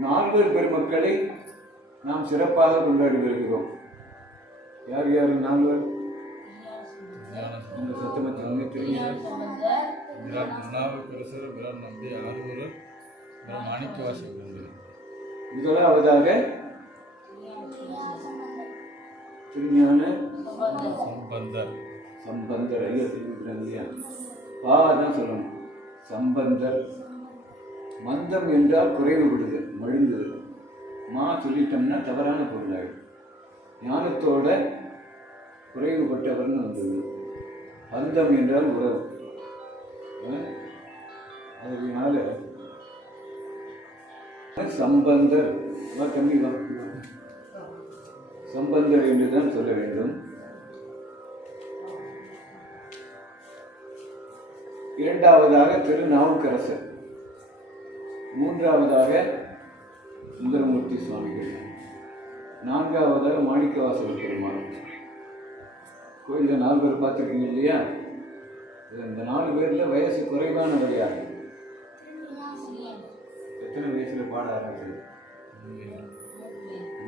நால்வர் பெருமக்களை நாம் சிறப்பாக கொண்டாடி வருகிறோம். யார் யார் நால்வர்? அந்த சத்தமத்தை தெரியும். முதலாவதாக திருஞான சம்பந்தர் ஐயா தெரிவிக்கிறாங்க. தான் சொல்லணும். சம்பந்தர். மந்தம் என்றால் குறைவுபடுதல், மழுங்குதல். சொல்லிட்டோம்னா தவறான பொருளாகும். ஞானத்தோட குறைவுபட்டவர்னு வந்தது. பந்தம் என்றால் உறவு. அதனால சம்பந்தர் கம்மி சம்பந்தர் என்றுதான் சொல்ல வேண்டும். இரண்டாவதாக திருநாவுக்கரசர். மூன்றாவதாக சுந்தரமூர்த்தி சுவாமிகள். நான்காவதாக மாணிக்கவாசகர் பெருமாள். கோயிலில் 4 பேர் பார்த்துருக்கீங்க இல்லையா? இந்த 4 பேர்ல வயசு குறைவானவர் யார்? எத்தனை வயசுல பாட ஆரம்பிச்சது?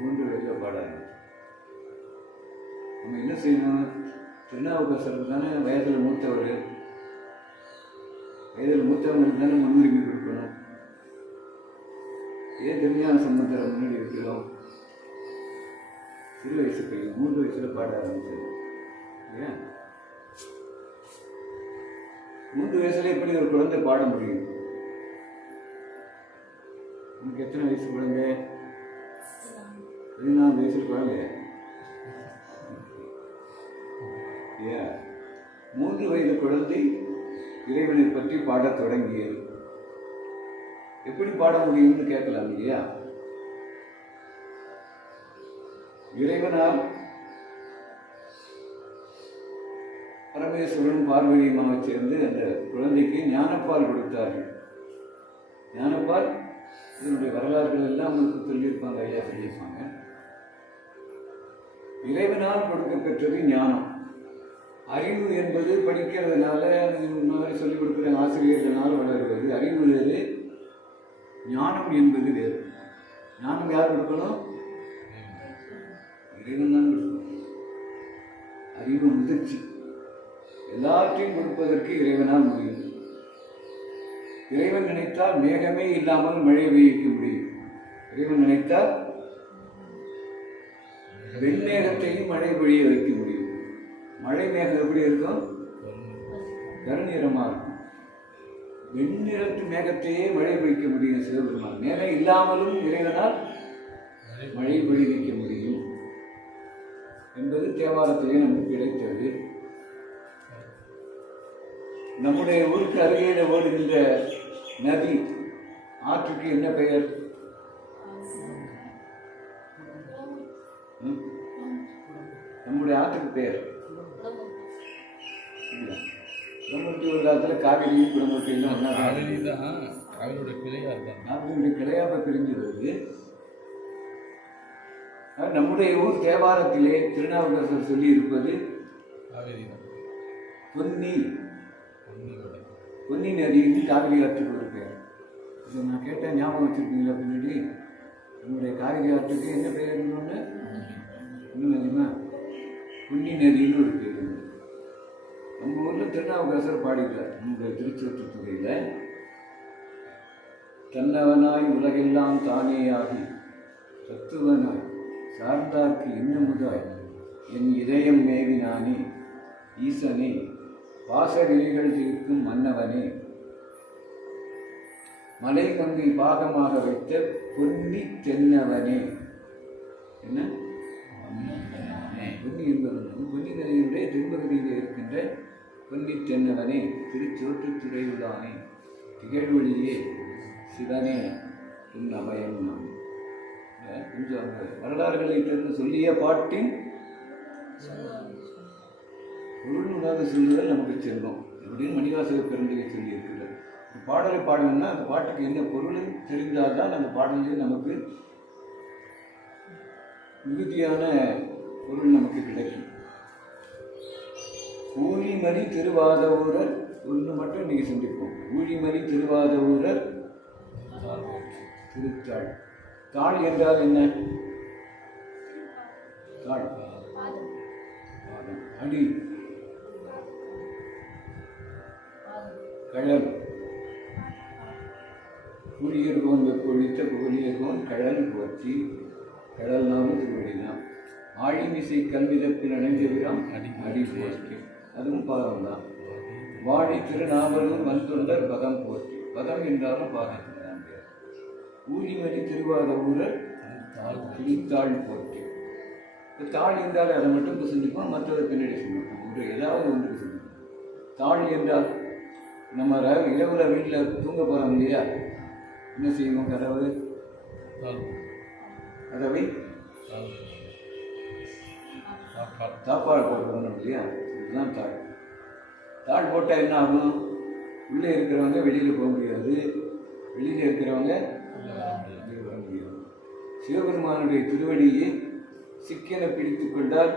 3 வயசுல பாட ஆரம்பிச்சு. நம்ம என்ன செய்யணும்? திருநாவுக்கரசருக்கு தானே வயதுல மூத்தவர். வயதில் மூத்தவங்களுக்கு தானே முன்னுரிமை கொடுக்கணும். ஏன் திருஞான சம்பந்தரை முன்னாடி இருக்கிறோம்? சிறு வயசு பையன் 3 வயசுல பாட ஆரம்பிச்சது. ஏன் 3 வயசுல எப்படி ஒரு குழந்தை பாட முடியும்? உனக்கு எத்தனை வயசு குழந்தை? 14 வயசுல குழந்தை. 3 வயது குழந்தை இறைவனை பற்றி பாடத் தொடங்கியது. எப்படி பாட முடியும்னு கேட்கலாம் இல்லையா? இறைவனால் பரமேஸ்வரன் பார்வதியுமாக சேர்ந்து அந்த குழந்தைக்கு ஞானப்பால் கொடுத்தார்கள். ஞானப்பால் இதனுடைய வரலாறுகள் எல்லாம் உங்களுக்கு சொல்லியிருப்பாங்க, ஐயா சொல்லியிருப்பாங்க. இறைவனால் கொடுக்க பெற்றது ஞானம். அறிவு என்பது படிக்கிறதுனால சொல்லிக் கொடுக்குற ஆசிரியர்களால் வளருவது. அறிவு வேறு, ஞானம் என்பது வேறு. ஞானம் யார் கொடுக்கணும்? இறைவன் தான் கொடுக்கணும். அறிவு முதிர்ச்சி எல்லாற்றையும் கொடுப்பதற்கு இறைவனால் முடியும். இறைவன் நினைத்தால் மேகமே இல்லாமல் மழை பெய்யிக்க முடியும். இறைவன் நினைத்தால் வெண்மேகத்தையும் மழை பொழிய வைக்க முடியும். மழை மேகம் எப்படி இருக்கும்? கருநிறமா இருக்கும். வெண்ணிறத்து மேகத்தையே மழை பொழிக்க முடியும் சிவபெருமான். மேகம் இல்லாமலும் இறைவனால் மழை பொழிவிக்க முடியும் என்பது தேவாரத்திலே நமக்கு கிடைத்தது. நம்முடைய ஊருக்கு அருகே ஓடுகின்ற நதி ஆற்றுக்கு என்ன பெயர்? நம்முடைய ஆற்றுக்கு பெயர் குடமுட்டி. ஒரு காலத்துல காவிரி குடமுட்டி கிளையாக பிரிஞ்சு வருது. நம்முடைய ஊர் தேவாரத்திலே திருநாவுக்கரசர் சொல்லி இருப்பது பொன்னி நதிக்கு காவிரி ஆற்றுக்கு ஒரு பெயர். இதை நான் கேட்டேன், ஞாபகம் வச்சிருக்கீங்களா? பின்னாடி நம்முடைய காவிரி ஆற்றுக்கு என்ன பெயர்? இன்னும் தெரியுமா? பொன்னி நதின்னு ஒரு பேர். நம்ம ஊரில் திருநாவுக்கரசர் பாடிக்கிறார். நம்முடைய திருச்செற்றுத்துறையில தன்னவனாய் உலகெல்லாம் தானேயாகி தத்துவனாய் சார்ந்தார்க்கு இன்னமுதாய் என் இதயம் மேவினானே ஈசனே பாசவிழிகள் தீர்க்கும் மன்னவனே மலை கங்கை பாகமாக வைத்த பொன்னி தென்னவனே. என்ன பொன்னி என்பது பொன்னி நதியினுடைய தென்பகுதியில் இருக்கின்ற பொன்னி தென்னவனே திருச்சோற்றுத்துறையுள்ளானே திகழ்வழியே சிவனே உன் அபயம். நான் கொஞ்சம் அந்த வரலாறுகளை தெரிந்து சொல்லிய பாட்டின் பொருள் உணர்வு சொல்லுதல் நமக்கு செல்லும் அப்படின்னு மணிவாசக பெருந்தகை சொல்லி இருக்கிறார். பாடலை பாடணும்னா அந்த பாட்டுக்கு என்ன பொருள் தெரிந்தால்தான் அந்த பாடலில் நமக்கு மிகுதியான பொருள் நமக்கு கிடைக்கும். ஊழிமறி திருவாதவூரர் ஒன்று மட்டும் இன்னைக்கு சிந்திப்போம். ஊழிமறி திருவாதவூரர் திருத்தாள் தாள் என்றால் என்ன? தாள் பாதம், அடி, கழல், கூலியர்கோன் கொழித்த கூலியர்கோன் கழல் போற்றி, கடல்னாலும் திருவடிதான். ஆழிமிசை கல்விதப்பில் அணைந்தவிடம் அடி போற்றி, அதுவும் பாதம் தான். வாடி திருநாவலூர் வந்தொண்டர் பதம் போற்றி, பதம் என்றாலும் பாதம் தான். ஊழிமணி திருவாத ஊரர் திருத்தாள் போற்றி. இப்போ தாள் என்றால் அதை மட்டும் இப்போ செஞ்சுப்போம், மற்றதை பின்னாடி சொல்லிப்போம். ஒரு ஏதாவது ஒன்று சொல்லிப்போம். தாள் என்றால் நம்ம இரவுல வீட்டில் தூங்க போகிறோம் இல்லையா, என்ன செய்வோம்? கதவை தாப்பாடு போட்டுக்கணும் இல்லையா, இதுதான் தாள். தாள் போட்டால் என்ன ஆகும்? உள்ளே இருக்கிறவங்க வெளியில் போக முடியாது, வெளியில் இருக்கிறவங்க வர முடியாது. சிவபெருமானுடைய திருவடியை சிக்கென பிடித்து கொண்டால்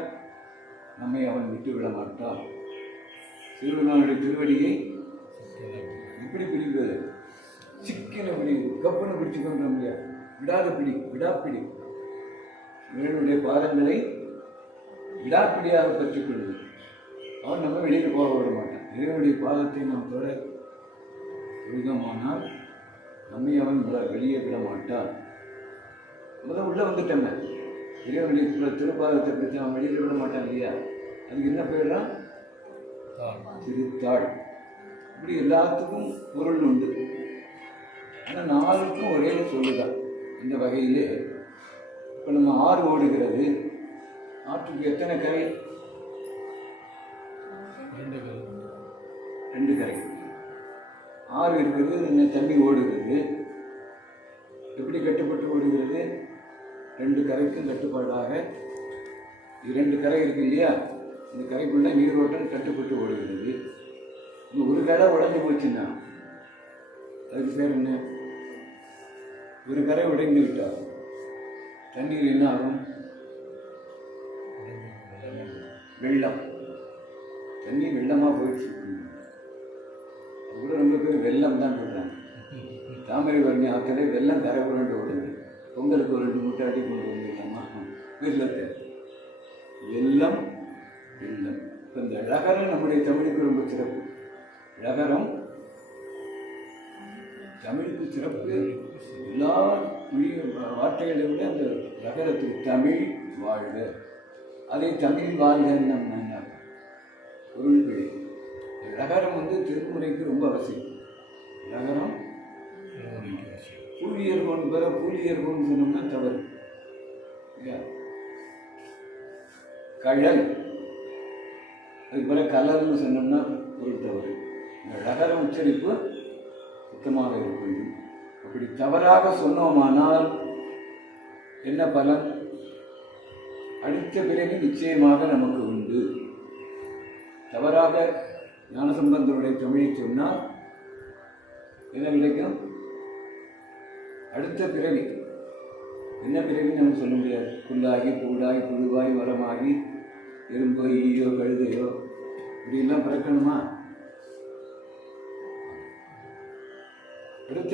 நம்மை அவன் விட்டு விட மாட்டான். சிவபெருமானுடைய திருவடியை எப்படி பிடிப்பது? சிக்கென பிடி, கப்பனை பிடிச்சு கொண்டு முடியாது, விடாத பிடி, விடாப்பிடி. இவனுடைய பாதங்களை விடாப்பிடியாக பற்றிக் கொள்வது. அவன் நம்ம வெளியில் போக விட மாட்டான். இறைவனுடைய பாதத்தை நாம் தொட விதமானால் நம்மை அவன் வெளியே விட மாட்டான். முதல் உள்ளே வந்துட்டோமே, இறைவனுடைய திருப்பாதத்தை பிடித்து அவன் வெளியில் விட மாட்டான் இல்லையா, அதுக்கு என்ன பேர்தான்? திருத்தாள். இப்படி எல்லாத்துக்கும் பொருள் உண்டு. ஆனால் நாளுக்கும் ஒரே சொல்லுதான். இந்த வகையிலே இப்போ நம்ம ஆறு ஓடுகிறது, ஆற்றுக்கு எத்தனை கரை? 2 கரை. ஆறு இருக்கிறது, தண்ணி ஓடுகிறது. எப்படி கட்டுப்பட்டு ஓடுகிறது? 2 கரைக்கும் கட்டுப்பாடாக 2 கரை இருக்கு இல்லையா, இந்த கரைக்குள்ள நீரோட்டம் கட்டுப்பட்டு ஓடுகிறது. ஒரு கரை உடைஞ்சு போச்சுன்னா அதுக்கு பேர் என்ன? ஒரு கரை உடைந்து விட்டால் தண்ணீர் என்ன ஆகும்? வெள்ளம். தண்ணி வெள்ளமாக போயிடுச்சு. அது கூட ரொம்ப பேர் வெள்ளம் தான் சொல்கிறாங்க. தாமரை வரணி ஆக்களை வெள்ளம் கரை உருண்டு ஓடுது. பொங்கலுக்கு ஒரு 2 மூட்டை அடி கொண்டு வந்துடலாமா வெள்ளத்தை? வெள்ளம் வெள்ளம். இப்போ இந்த ழகரம் நம்முடைய தமிழுக்கு ரொம்ப சிறப்பு. ழகரம் தமிழுக்கு சிறப்பு. எல்லா வார்த்தைகளை விட அந்த ழகரத்துக்கு தமிழ் வாழ்க, அதை தமிழ் வாழ்கன்னு நம்ம பொருள் பிழை. ழகரம் திருமுறைக்கு ரொம்ப அவசியம். ழகரம் பூலியர்கோன் பெற பூலியர்கோன்னு சொன்னோம்னா தவறு இல்லையா. கழல் அதுக்கு பிற கலர்னு சொன்னோம்னா பொருள் தவறு. இந்த ழகரம் உச்சரிப்பு சுத்தமாக இருக்கும். அப்படி தவறாக சொன்னோமானால் என்ன பலன்? அடுத்த பிறகு நிச்சயமாக நமக்கு உண்டு. தவறாக ஞானசம்பந்தருடைய தமிழை சொன்னால் என்ன கிடைக்கும்? அடுத்த பிறவி. என்ன பிறவின்னு நம்ம சொல்ல முடியாது. புல்லாகி பூடாகி புழுவாய் வரமாகி எறும்போ ஈயோ கழுதையோ இப்படிலாம் பிறக்கணுமா? அடுத்த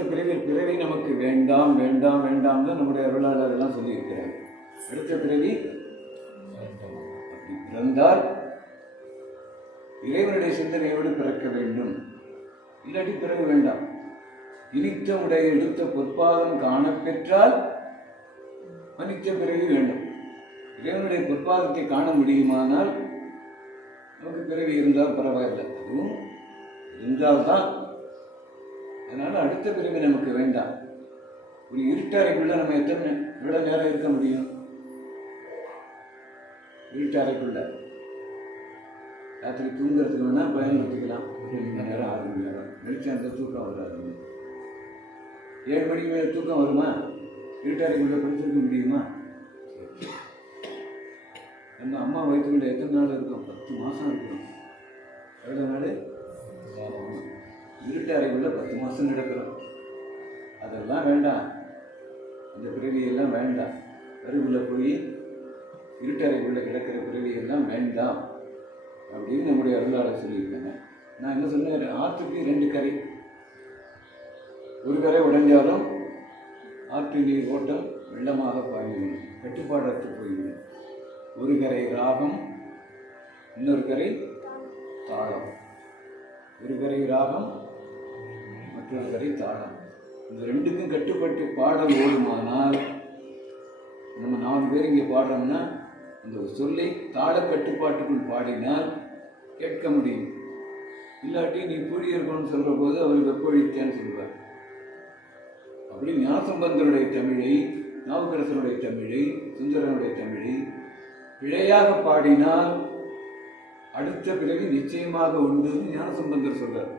பிறவி நமக்கு வேண்டாம் வேண்டாம் வேண்டாம் தான் நம்முடைய அருளாளர் எல்லாம் சொல்லியிருக்கிறார். அடுத்த பிறவி அப்படி பிறந்தால் இறைவனுடைய சிந்தனையோடு பிறக்க வேண்டும். இல்லாட்டி பிறகு வேண்டாம். இனித்த உடைய எடுத்த பொற்பாதம் காணப்பெற்றால் மனித பிறவி வேண்டும். இறைவனுடைய பொற்பாதத்தை காண முடியுமானால் நமக்கு பிறவி இருந்தால் பரவாயில்லை. அதுவும் இருந்தால்தான். அதனால அடுத்த பிறவி நமக்கு வேண்டாம். ஒரு இருட்டறைக்குள்ள நம்ம எவ்வளவு நேரம் இருக்க முடியும்? இருட்டறைக்குள்ள ராத்திரி தூங்குறதுக்கு வேணா பயன்படுத்திக்கலாம். 2 மணி நேரம் 6 மணி நேரம் வெளிச்சம் அந்த தூக்கம் வராது. 7 மணிக்கு மேலே தூக்கம் வருமா? இருட்டறைக்குள்ள படுத்திருக்க முடியுமா? அந்த அம்மா வயிற்றுக்குள்ள எத்தனை நாள் இருக்கும்? 10 மாதம் இருக்கும். எவ்வளோ நாள்? இருட்டறைக்குள்ள 10 மாதம் நடக்கிறோம். அதெல்லாம் வேண்டாம். அந்த பிறவியெல்லாம் வேண்டாம். கருவுள்ள போய் இருட்டறைக்குள்ள கிடக்கிற பிறவியெல்லாம் வேண்டாம் அப்படின்னு நம்முடைய அருளாளர் சொல்லியிருக்காங்க. நான் என்ன சொன்னேன்? ஆற்றுக்கு 2 கரை. ஒரு கரை உடைஞ்சாலும் ஆற்று நீர் ஓட்டம் வெள்ளமாக பாய்விடும், கட்டுப்பாடற்று போய்விடும். ஒரு கரை ராகம், இன்னொரு கரை தாளம். ஒரு கரை ராகம், மற்றொரு கரை தாளம். இந்த ரெண்டுக்கும் கட்டுப்பட்டு பாடல் ஓடுமானால், நம்ம 4 பேர் இங்கே பாடுறோம்னா அந்த சொல்லை தாள கட்டுப்பாட்டுக்குள் பாடினால் கேட்க முடியும். இல்லாட்டி நீ பூழியர்கோன்னு சொல்கிற போது அவர் வெப்பொழித்தேன்னு சொல்வார். அப்படி ஞானசம்பந்தருடைய தமிழை, நாவுக்கரசனுடைய தமிழை, சுந்தரனுடைய தமிழை பிழையாக பாடினால் அடுத்த பிறகு நிச்சயமாக உண்டுன்னு ஞானசம்பந்தர் சொல்றார்.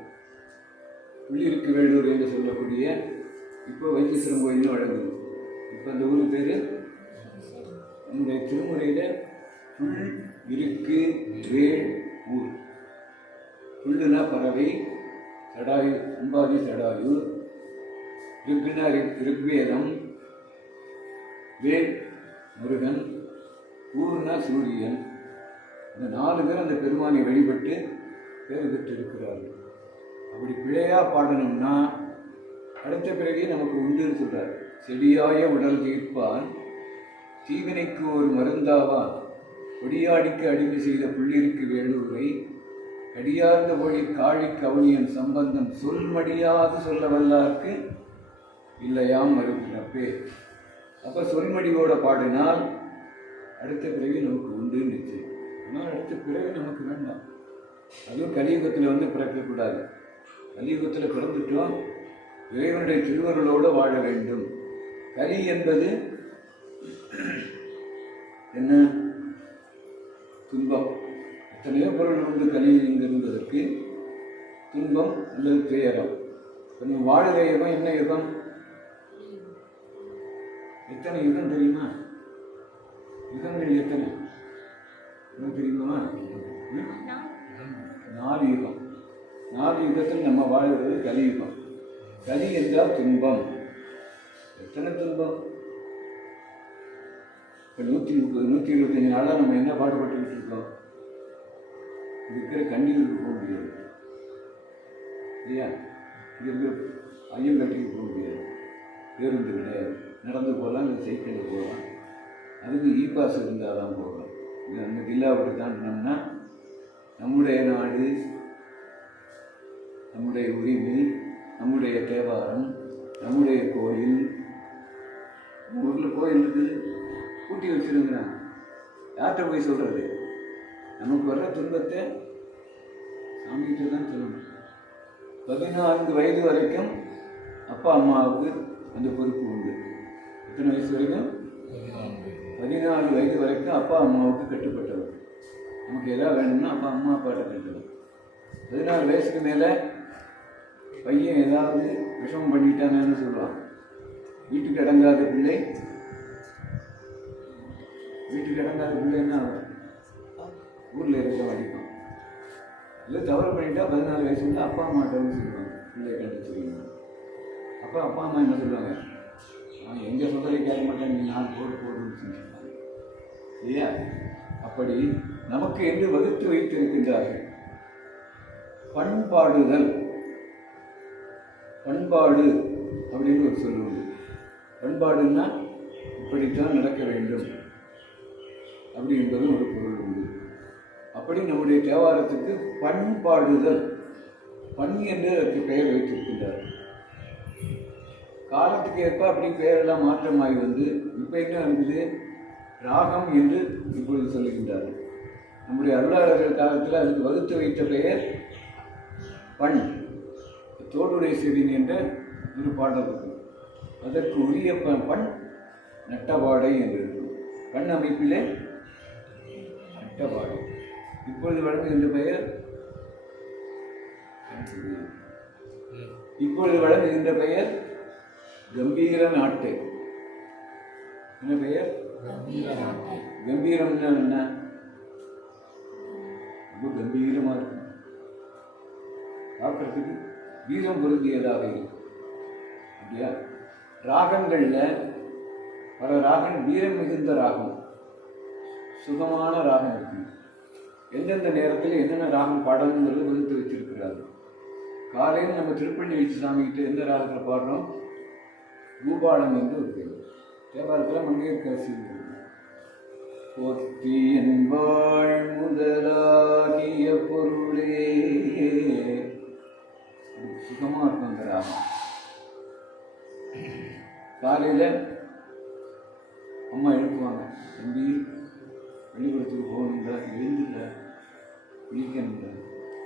உள்ளிருக்கு வேலூர் என்று சொல்லக்கூடிய இப்போ வைத்தீஸ்வரன் கோயில்னு வழங்குது. இப்போ அந்த ஊர் பேர் நம்முடைய திருமுறையில் புல் இருக்கு வேள் ஊர். புல்லுனா பறவை, சடாயு அம்பாதி சடாயு, ருக்குனா ருக்வேதம், வேல் முருகன், ஊர்னா சூரியன். இந்த 4 பேர் அந்த பெருமானை வழிபட்டு பேர் பெற்றிருக்கிறார்கள். அப்படி பிழையா பாடணும்னா அடுத்த பிறகே நமக்கு உண்டுன்னு சொல்றார். செடியாய உடல் தீர்ப்பான், தீவினைக்கு ஒரு மருந்தாவான், கொடியாடிக்கு அடிமை செய்த புள்ளிருக்கு வேலூரை, கடியார்ந்த மொழி காழி கவுனியன் சம்பந்தம் சொல்மடியாது சொல்ல வல்லார்க்கு இல்லையாம் மறுப்பிறப்பே. அப்போ சொல்மடியோட பாடினால் அடுத்த பிறவி நமக்கு உண்டு நிச்சயம். ஆனால் அடுத்த பிறவி நமக்கு வேண்டாம். அதுவும் கலியுகத்தில் பிறக்கக்கூடாது. கலியுகத்தில் பிறந்துட்டோம், இறைவனுடைய திருவருளோடு வாழ வேண்டும். கலி என்பது என்ன? துன்பம். எத்தனையோ பொருள் உண்டு கலி என்பதற்கு. துன்பம் அல்லது துயரம். கொஞ்சம் வாழுகிற யுகம் என்ன யுகம்? எத்தனை யுகம் தெரியுமா? யுகங்கள் எத்தனை தெரியுமா? 4 யுகம். 4 யுகத்தில் நம்ம வாழ்கிறது கலியுகம். கலி என்றால் துன்பம். எத்தனை துன்பம்! இப்போ 130-125 நாளாக நம்ம என்ன பாடுபட்டுக்கிட்டு இருக்கோம்? இருக்கிற கண்ணீருக்கு போக முடியாது இல்லையா? இங்கே இருக்கிற ஐயங்கட்டிக்கு போக முடியாது. பேருந்து கிடையாது, நடந்து போகலாம், இல்லை சைக்கிளில் போகலாம். அதுக்கு இ பாஸ் இருந்தால் தான் போகலாம். இது அந்த ஜில்லாவை தாண்டினோம்னா நம்முடைய நாடு, நம்முடைய உரிமை, நம்முடைய தேவாரம், நம்முடைய கோயில். ஊரில் கோயில் இருக்குது, கூட்டி வச்சுருங்கிறாங்க. யார்கிட்ட போய் சொல்கிறது? நமக்கு வர்ற துன்பத்தை சாமிகிட்ட தான் சொல்லணும். 14 வயது வரைக்கும் அப்பா அம்மாவுக்கு அந்த பொறுப்பு உண்டு. எத்தனை வயசு வரைக்கும்? 14 வயது வரைக்கும் அப்பா அம்மாவுக்கு கட்டுப்பட்டவர். நமக்கு எதாவது வேணும்னா அப்பா அம்மா அப்பாட்ட கட்டுவோம். 14 வயசுக்கு மேலே பையன் ஏதாவது விஷமம் பண்ணிட்டானு சொல்லுவான். வீட்டுக்கு அடங்காத பிள்ளை என்ன ஆகும்? ஊரில் இருக்க அடிப்பான். இல்லை தவறு பண்ணிட்டா 14 வயசுல அப்பா அம்மாட்டன்னு சொல்லுவாங்க. பிள்ளைய கண்டுச்சுருவீங்க. அப்போ அப்பா அம்மா என்ன சொல்லுவாங்க? அவன் எங்கே சொல்கிறதை கேட்க மாட்டேன், நீ 4 போடுன்னு சொல்லியிருப்பாங்க இல்லையா? அப்படி நமக்கு என்று வகுத்து வைத்திருக்கின்றார்கள். பண்பாடுதல், பண்பாடு அப்படின்னு ஒரு சொல்லுவது. பண்பாடுன்னா இப்படித்தான் நடக்க வேண்டும் அப்படி என்பது ஒரு பொருள் உண்டு. அப்படி நம்முடைய தேவாரத்துக்கு பண்பாடுதல், பண் என்று அதற்கு பெயர் வைத்திருக்கின்றார். காலத்துக்கு ஏற்ப அப்படி பெயரெல்லாம் மாற்றமாகி இப்போ என்ன இருக்குது? ராகம் என்று இப்பொழுது சொல்லுகின்றார்கள். நம்முடைய அருளாளர்கள் காலத்தில் அதுக்கு வகுத்து வைத்த பெயர் பண். தோடுடைய செவின் என்ற ஒரு பாடல் இருக்கும். அதற்கு உரிய பண் நட்டபாடை என்று இருக்கும். பண் அமைப்பிலே நட்டபாடை. இப்பொழுது வழங்குகின்ற பெயர் கம்பீர நாட்டை. என்ன பெயர்? கம்பீரம். என்ன? ரொம்ப கம்பீரமாக இருக்கும், பார்க்கறதுக்கு வீரம் பொருந்தியதாக இருக்கும் இல்லையா? ராகங்களில் பல ராகம் வீரம் மிகுந்த ராகம், சுகமான ராகம் இருக்கு. எந்தெந்த நேரத்தில் என்னென்ன ராகம் பாடணுங்கிறது வகுத்து வச்சிருக்கிறார்கள். காலையில் நம்ம திருப்பள்ளி வச்சு சாமிக்கிட்ட எந்த ராகத்தில் பாடுறோம்? பூபாலம் என்று ஒரு பேர். தேவாரத்தில் மங்கையர்க்கரசி போற்றி என்பாள் முதலாகிய பொருளே. சுகமாக இருக்கும் அந்த ராகம். காலையில் அம்மா எழுப்புவாங்க, தம்பி பள்ளிக்கூடத்துக்கு போகணுங்க, எழுந்துங்க, குளிக்கணுங்க,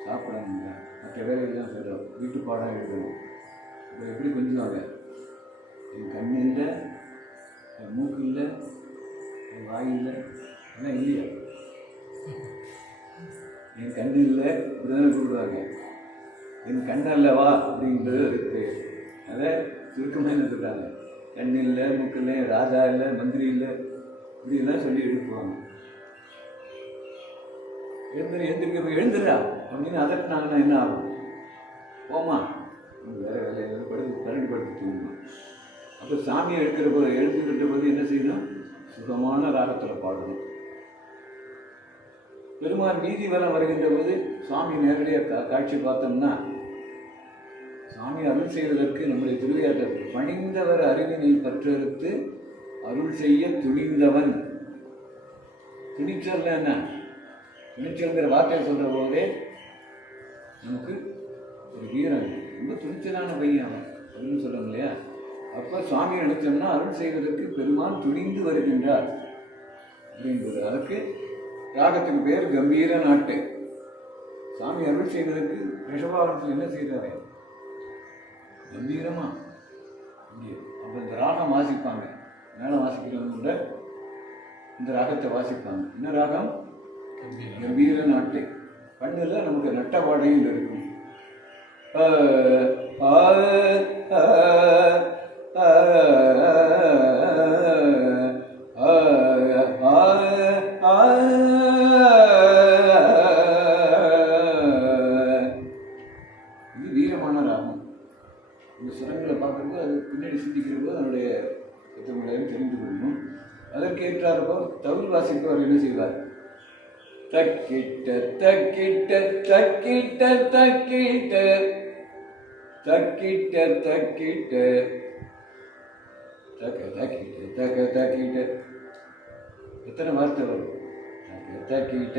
சாப்பிடணுங்க, மற்ற வேலைகள்லாம் சொல்கிறோம், வீட்டு பாடம் எழுதணும். இப்போ எப்படி கொஞ்சுவாங்க, என் கண் இல்லை, என் மூக்கு இல்லை, என் வாய் இல்லை, எல்லாம் இல்லையா, என் கண் இல்லை இப்படிதானே கூப்பிடுவாங்க. என் கண் அல்லவா அப்படின்றது இருக்கு. அதை சுருக்கமாக என்ன சொல்கிறாங்க, கண் இல்லை, மூக்கு இல்லை, ராஜா இல்லை, மந்திரி இல்லை, இப்படிலாம் சொல்லி எழுப்புவாங்க. எழுந்துடுறா அப்படின்னு அதட்டினாங்கன்னா என்ன ஆகும், போமா வேறு வேலை படுத்து தூங்கணும். அப்போ சாமியை எடுக்கிற போது எழுந்துக்கிட்ட போது என்ன செய்யணும், சுகமான ராகத்தில் பாடணும். பெருமான் வீதி வலம் வருகின்ற போது சுவாமி நேரடியாக காட்சி பார்த்தோம்னா, சாமி அருள் செய்வதற்கு நம்முடைய திருவையாற்றல் பணிந்தவர் அறிவினை பற்றறுத்து அருள் செய்ய துணிந்தவன். துணிச்சல் என்ன, துணிச்சல்ங்கிற வார்த்தையை சொல்கிற போதே நமக்கு ஒரு வீரம், ரொம்ப துணிச்சலான பையன் அப்படின்னு சொல்கிறோம் இல்லையா. அப்போ சுவாமி நினைச்சோம்னா அருள் செய்வதற்கு பெருமான் துணிந்து வருகின்றார் அப்படின்றது. அதுக்கு ராகத்துக்கு பேர் கம்பீர நாட்டு. சாமி அருள் செய்வதற்கு ரிஷபாவரத்தில் என்ன செய்கிறாரு, கம்பீரமா இங்கே. அப்போ இந்த ராகம் வாசிப்பாங்க, மேலே வாசிக்கிறவங்க கூட இந்த ராகத்தை வாசிப்பாங்க. என்ன ராகம், கம்பீர நாட்டு. கண்ணில் நமக்கு நட்ட பாடையும் இருக்கும். இது வீரமான ராகம். இந்த சுரங்களை பார்க்குறப்போ அது பின்னாடி சிந்திக்கிறப்போ அதனுடைய புத்தகங்களையும் தெரிந்து கொள்ளணும். அதற்கு ஏற்றாரப்போ தவில் வாசிப்பவர் என்ன செய்வார், தக்கிட்ட தக்கிட்ட தக்கிட்ட தக்கிட்ட தக்கிட்ட தக்கிட்ட தக்க தக்கிட்ட தக்க தக்கிட்ட. எத்தனை வார்த்தை வரும், தக்க தக்கிட்ட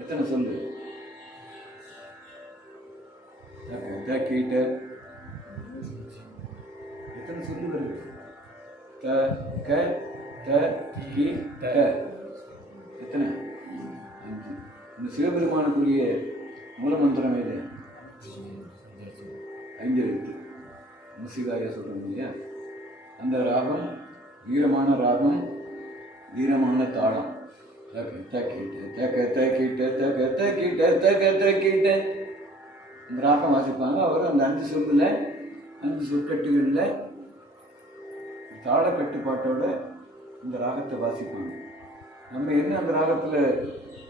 எத்தனை சொல்லு, தக்க தக்கிட்ட எத்தனை சொல்லு வருது, த க த கி ட எத்தனை, இந்த சிவபெருமானுக்குரிய மூலமந்திரம் எது, 5 எழுத்து முசிகாய சொல்கிறோம் இல்லையா. அந்த ராகம் வீரமான ராகம், வீரமான தாளம். இந்த ராகம் வாசிப்பாங்க. அவர் அந்த 5 சொல்லில் 5 சொற்கட்டுகளில் தாள கட்டுப்பாட்டோட இந்த ராகத்தை வாசிப்பாங்க. நம்ம என்ன அந்த ராகத்தில்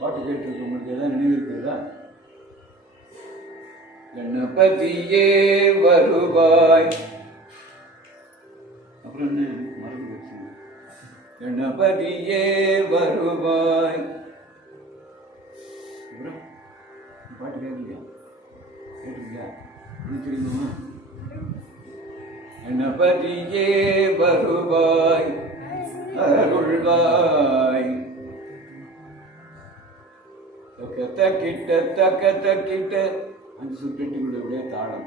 பாட்டு கேட்டுருக்கோம், உங்களுக்கு எதாவது நினைவு இருக்குதா, கணபதியே வருவாய், அப்புறம் என்ன மறந்து வச்சு, கணபதியே வருவாய், அப்புறம் பாட்டு கேட்கலையா, கேட்டுருக்கியா, என்ன தெரியுமா, கணபதியே வருவாய் அருள்வாய், தக்கிட்ட தக்க தக்கிட்ட 5 சுற்றுகளுடைய தாளம்.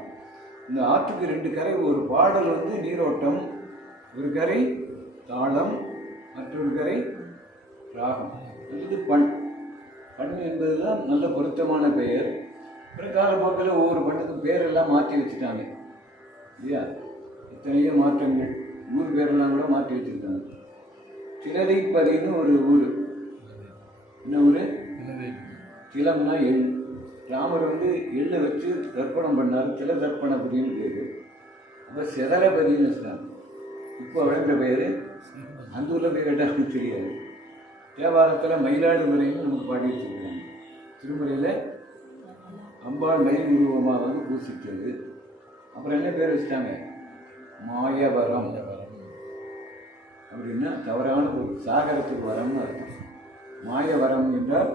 இந்த ஆற்றுக்கு 2 கரை, ஒரு பாடல் நீரோட்டம், ஒரு கரை தாளம், மற்றொரு கரை ராகம் அல்லது பண். பண் என்பதுதான் நல்ல பொருத்தமான பெயர். காலப்போக்கில் ஒவ்வொரு பண்ணுக்கும் பேரெல்லாம் மாற்றி வச்சுட்டாங்க இல்லையா. எத்தனையோ மாற்றங்கள், ஊர் பேரெல்லாம் கூட மாற்றி வச்சுருக்காங்க. திலதைப்பதின்னு ஒரு ஊர். என்ன ஊர், திலம்னா எள். ராமர் எள்ளை வச்சு தர்ப்பணம் பண்ணார், தில தர்ப்பணபதினு பேர். அப்போ செதரபதினு வச்சுட்டாங்க. இப்போ வழங்குற பேர் அந்த ஊரில் பேர் கேட்டால் தெரியாது. தேவாரத்தில் மயிலாடுதுறைன்னு நமக்கு பாடி வச்சுருக்காங்க. திருமலையில் அம்பாள் மயில் உருவமாக பூசித்தது. அப்புறம் என்ன பேர் வச்சுட்டாங்க, மாயவரம் அப்படின்னா தவறான ஒரு சாகரத்துக்கு வரம்னு அர்த்தம். மாயவரம் என்றால்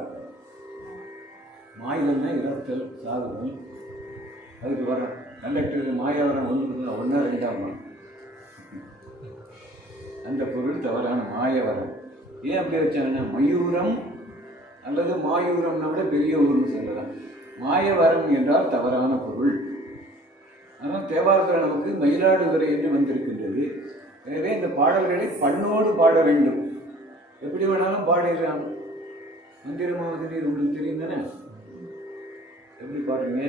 மாயிலன்னா இறத்தல், சாகுதல். அதுக்கு வரம் கண்டக்டர் மாயவரம் 1 2 அந்த மாயவரம். ஏன் அப்படி வச்சாங்கன்னா மயூரம் அல்லது மாயூரம்னா விட பெரிய ஊர்னு சொல்லலாம். மாயவரம் என்றால் தவறான பொருள். ஆனால் தேவாரத்தில் நமக்கு மயிலாடுதுறை என்று வந்திருக்கின்றது. எனவே இந்த பாடல்களை பண்ணோடு பாட வேண்டும். எப்படி வேணாலும் பாடிடலாம். மந்திரமாவது நீர் உங்களுக்கு தெரியும் தானே? எப்படி பாடுறீங்க?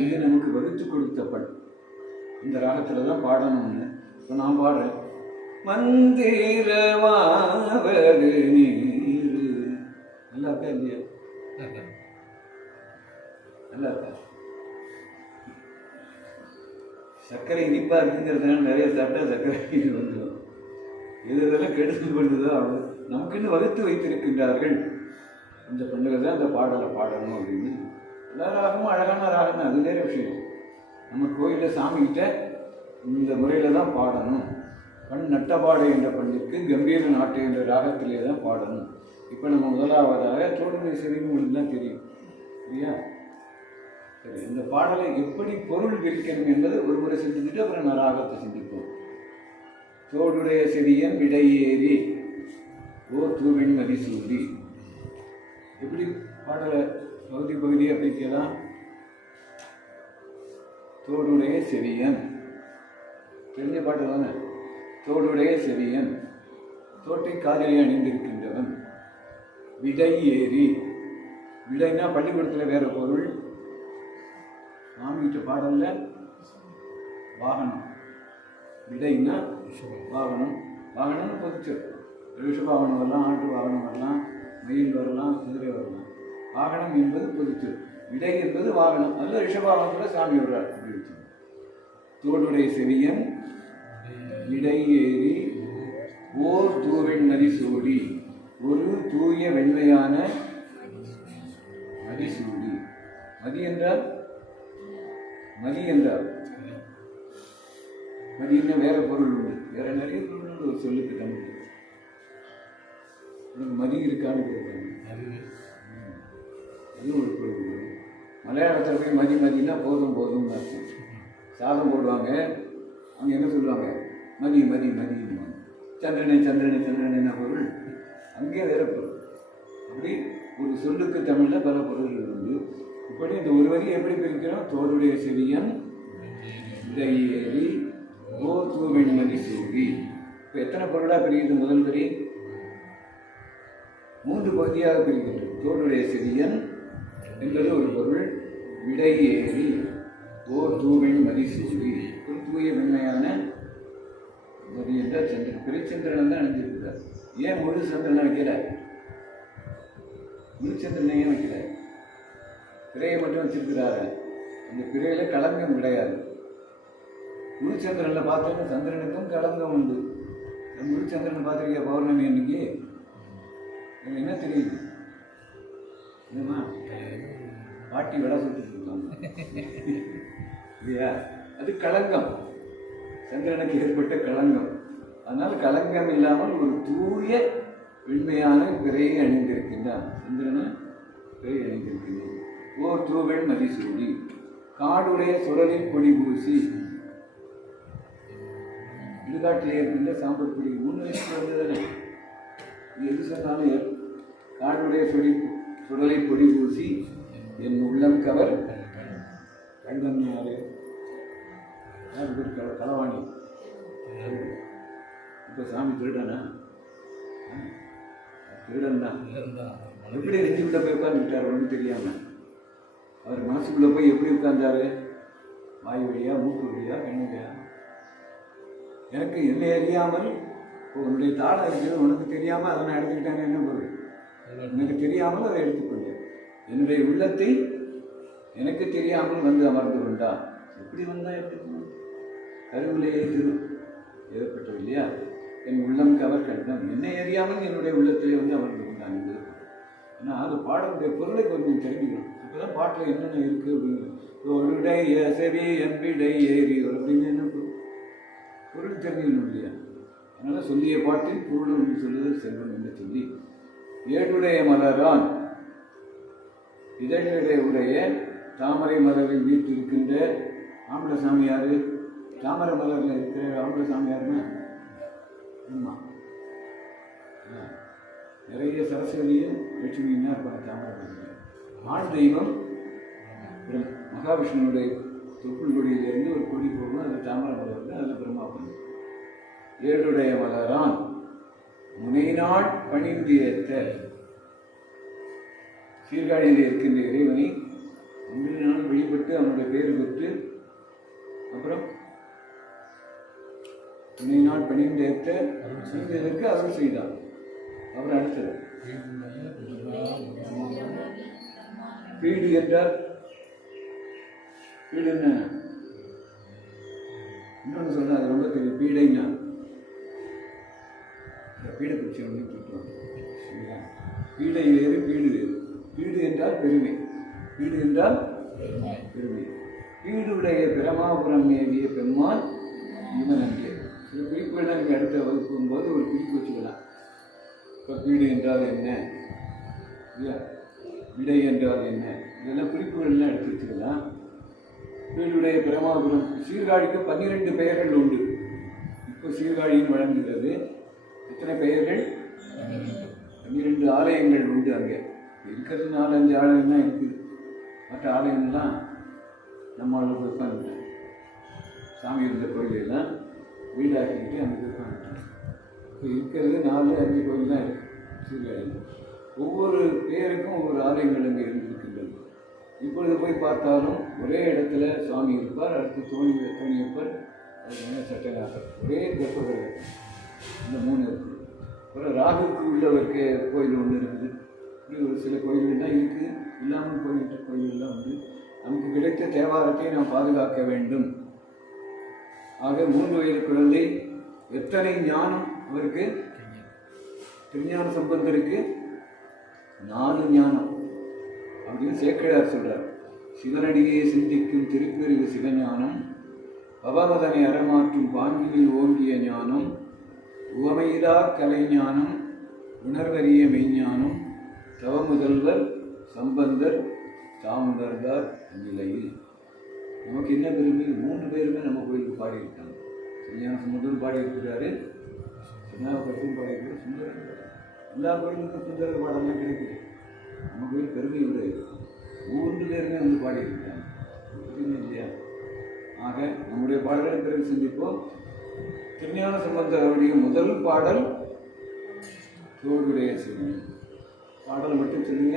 இது நமக்கு வகுத்து கொடுத்த பண். இந்த ராகத்துல தான் பாடணும்னு. இப்போ நான் பாடுறேன். மந்திரமாவது நீர். நல்லா இருக்கா இல்லையா? நல்லா இருக்கா? சர்க்கரை இனிப்பா இருக்குங்கிறதுனால நிறைய சாப்பிட்டா சர்க்கரை வந்துடும். இதெல்லாம் கெடுதல் பண்ணுதோ அவ்வளோ. நமக்குன்னு வகுத்து வைத்திருக்கின்றார்கள். இந்த பண்ணுறது தான் அந்த பாடலை பாடணும் அப்படின்னு. எல்லா ராகமும் அழகான ராகம் தான், அது வேற விஷயம். நம்ம கோயிலில் சாமிகிட்ட இந்த முறையில் தான் பாடணும். பண் நட்டபாடு என்ற பண்ணிற்கு கம்பீர நாட்டு என்ற ராகத்திலே தான் பாடணும். இப்போ நம்ம முதலாவதாக தோடுமை சரின்னு உங்களுக்கு தான் தெரியும் இல்லையா? சரி, இந்த பாடலை எப்படி பொருள் விரிக்கணும் என்பது ஒரு முறை சிந்திச்சுட்டு அப்புறம் நான் ராகத்தை சிந்திப்போம். தோடுடைய செடியன் விடையேறி ஓ தூவின் மதிசூடி. எப்படி பாடலை பகுதி பகுதியாக பிரிக்கலாம்? தோடுடைய செவியன் தெரிஞ்ச பாட்டு தானே. தோடுடைய செவியன், தோட்டை காலிலே அணிந்திருக்கின்றவன். விடை ஏறி, விடைனா பள்ளிக்கூடத்தில் வேற பொருள். சாமிகிட்ட பாடல்ல வாகனம். விடைன்னா வாகனம். வாகனம்னு பொதுச்சு. ரிஷ வாகனம் வரலாம், ஆட்டு வாகனம் வரலாம், மயில் வரலாம், குதிரை வரலாம். வாகனம் என்பது பொதுச்சு. விடை என்பது வாகனம். அல்ல ரிஷபாகனத்தில் சாமி விடுறார். தோடுடைய செவியன் விடை ஏறி ஓர் தூவெண் மதிசூடி. ஒரு தூய வெண்மையான மதிசூடி. மதி என்றால் மதி என்றால் மதினா வேற பொருள் உண்டு. வேற நிறைய பொருள் உண்டு ஒரு சொல்லுக்கு தமிழ். மதி இருக்கான்னு கேட்பாங்க. அது ஒரு பொருள். மலையாளத்தில் போய் மதி மதினா போதும் போதும்னு அர்த்தம். சாதம் போடுவாங்க, அவங்க என்ன சொல்லுவாங்க? மதி மதி மதின்னு. சந்திரனை சந்திரனை சந்திரனை பொருள், அங்கே வேற பொருள். அப்படி ஒரு சொல்லுக்கு தமிழில் பல பொருள்கள் உண்டு. இப்படி இந்த ஒரு வரி எப்படி பிரிக்கிறோம்? தோடுடைய செடியன் விடையேறி ஓ தூவெண் மதி சூடி. இப்போ எத்தனை பொருளாக பிரிக்குது? முதல் வரி 3 பகுதியாக பிரிக்கின்றது. தோடுடைய செடியன் என்பது ஒரு பொருள். விடை ஏறி ஓ தூவெண் மதி சூடி. ஒரு தூய வெண்மையான மதி என்றால் சந்திரன். பிறைச்சந்திரன் தான் அணிஞ்சிருக்கிறார். ஏன் முழு சந்திரனை வைக்கல? முழு சந்திரனை ஏன் வைக்கல? பிறையை மட்டும் வச்சிருக்கிறாரு. அந்த பிறையில களங்கம் கிடையாது. முழு சந்திரனில் பார்த்தோம்னா சந்திரனுக்கும் களங்கம் உண்டு. முழு சந்திரன் பார்த்துருக்கியா பௌர்ணமி அன்னைக்கு? எனக்கு என்ன தெரியுது? என்னம்மா பாட்டி விட சுட்டு இருக்காங்க இல்லையா? அது களங்கம், சந்திரனுக்கு ஏற்பட்ட களங்கம். அதனால் களங்கம் இல்லாமல் ஒரு தூய வெண்மையான பிறையை அணிந்திருக்கின்றான். சந்திரனை பிறை அணிந்திருக்கின்றான். ஓ தூவெண் மதிசூடி. காடுடைய சுடலின் பொடி பூசி. இடுகாட்டில் இருக்கின்ற சாம்பல் பொடி 3 வயசுக்கு வந்ததானே. எது சொன்னாலும் காடுடைய சுடலை பொடி பூசி என் உள்ளம் கவர் கண்டன் யாரு? களவாணி. இப்போ சாமி திருடனா? திருடன் தான். எப்படி நெஞ்சுக்குள்ள போய் உட்கார்ந்துட்டார் ஒன்றும் தெரியாம. அவர் மனசுக்குள்ள போய் எப்படி உட்கார்ந்தாரு? வாய் வழியா, மூக்கு வழியா, கண்ணு வழியா? எனக்கு என்னை அறியாமல் உன்னுடைய தாளம் இருக்கிறது உனக்கு தெரியாமல் அதை நான் எடுத்துக்கிட்டாங்க. என்ன பொருள்? எனக்கு தெரியாமல் அதை எடுத்துக்கொண்டேன். என்னுடைய உள்ளத்தை எனக்கு தெரியாமல் வந்து அமர்ந்து கொண்டான். எப்படி வந்தா? எப்படி கருவிலேயே ஏற்பட்டது இல்லையா? என் உள்ளம் கவர் கண்டம். என்னை அறியாமல் என்னுடைய உள்ளத்திலே வந்து அமர்ந்து கொண்டான் என்பது. ஏன்னா அது பாடலுடைய பொருளை கொஞ்சம் தெரிஞ்சுக்கணும். இப்போதான் பாட்டில் என்னென்ன இருக்குது அப்படிங்கிறது. ஒருடைய செவி என்பிடை ஏறி அப்படின்னு என்ன பொருள் தெரிஞ்சுக்கணும் இல்லையா? அதனால சொல்லிய பாட்டில் பொருள் என்று சொல்லுதல் செல்வம் என்று சொல்லி ஏடுடைய மலரான் இதழ்களை உடைய தாமரை மலரில் வீட்டிருக்கின்ற ஆம்பளை சாமியார். தாமரை மலரில் இருக்கிற ஆம்பளை சாமியார்னா ஆமாம், நிறைய சரஸ்வதியும் லட்சுமியும் தான் இருப்பாங்க தாமரை மலரில். ஆண் தெய்வம் மகாவிஷ்ணுனுடைய தொப்புள் கொடியிலிருந்து ஒரு கொடி போகும், அது தாமரை மலர், அதில் பிரம்மா பண்ணு. ஏழுடைய மலரான் முனைநாள் பணிந்து ஏற்ற சீர்காழியில் இருக்கின்ற இறைவனை 3 நாள் வழிபட்டு அவனுடைய பேர் பெற்று அப்புறம் முனைநாள் பணிந்து ஏற்ற செய்ததற்கு அருள் செய்தார். அவர் அடுத்தது பீடு என்றார். பீடு என்ன? இன்னொன்று சொன்னா அது ரொம்ப தெரியும். பீடைன்னா பீடை பிடிச்சி ஒன்று திட்டுவாங்க. பீடை வேறு பீடு வேறு. பீடு என்றால் பெருமை. பீடு என்றால் பெருமை. பீடுடைய பிரமாபுரம் மேவிய பெம்மான் இவன் அங்கே. சில குறிப்புகள்லாம் நீங்கள் அடுத்த வகுப்பும் போது ஒரு குறிப்பு வச்சுக்கலாம். இப்போ பீடு என்றால் என்ன, இல்லையா, விடை என்றால் என்ன, இதெல்லாம் குறிப்புகள்லாம் எடுத்து வச்சுக்கலாம். பீடுடைய பிரமாபுரம். சீர்காழிக்கு 12 பெயர்கள் உண்டு. இப்போ சீர்காழின்னு வழங்குகிறது. எத்தனை பெயர்கள்? 12 ஆலயங்கள் உண்டு. அங்கே இருக்கிறது 4-5 ஆலயம் தான் இருக்குது. மற்ற ஆலயம்லாம் நம்மளால் உட்காந்து சாமி இருந்த கோயிலெல்லாம் வீடாக்கிட்டு அங்கே உட்காந்துட்டாங்க. இப்போ இருக்கிறது 4-5 கோயில் தான் இருக்குது சீர்காழியில். ஒவ்வொரு பேருக்கும் ஒவ்வொரு ஆலயங்கள் அங்கே இருந்திருக்கின்றது. இப்பொழுது போய் பார்த்தாலும் ஒரே இடத்துல சுவாமி இருப்பார், அடுத்து தோணியப்பர், அது சட்டநாதர், ஒரே கர்ப்பகிரகம். இந்த 3 இருக்குது. அப்புறம் ராகுக்கு உள்ளவருக்கு கோயில் ஒன்று இருக்குது. இப்படி ஒரு சில கோயில்கள்லாம் இருக்குது. இல்லாமல் போயிட்ட கோயிலெல்லாம் வந்து நமக்கு கிடைத்த தேவாரத்தை நாம் பாதுகாக்க வேண்டும். ஆக 3 வயது குழந்தை எத்தனை ஞானம் அவருக்கு? திருஞான சம்பந்தருக்கு 4 ஞானம் அப்படின்னு சேக்கிழார் சொல்றார். சிவனடியே சிந்திக்கும் திருப்பெருகு சிவஞானம், பவமதனை அறமாற்றும் பாங்கினில் ஓங்கிய ஞானம், உவமையிலா கலைஞானம், உணர்வறிய மெய்ஞானம், தவமுதல்வர் சம்பந்தர் தாமுணர்ந்தார் நிலையில். நமக்கு என்ன பெருமை? 3 பேருமே நம்ம கோயிலுக்கு பாடியிருக்காங்க. திருஞான சம்பந்தரும் பாடியிருக்கிறாரு, சின்னாபட்டும் பாடியிருக்கிறார், சுந்தரர். எல்லா கோயிலுக்கும் சுந்தரர் பாடலாம் கிடைக்குது. நம்ம கோயில் பெருமை உடையது. 3 பேருமே வந்து பாடியிருக்காங்க. இல்லையா? ஆக நம்முடைய பாடல்களை பிறகு சிந்திப்போம். திருஞான சம்பந்தர் அவருடைய முதல் பாடல் தோடுடைய செவியன். பாடல் மட்டும் சொல்லுங்க.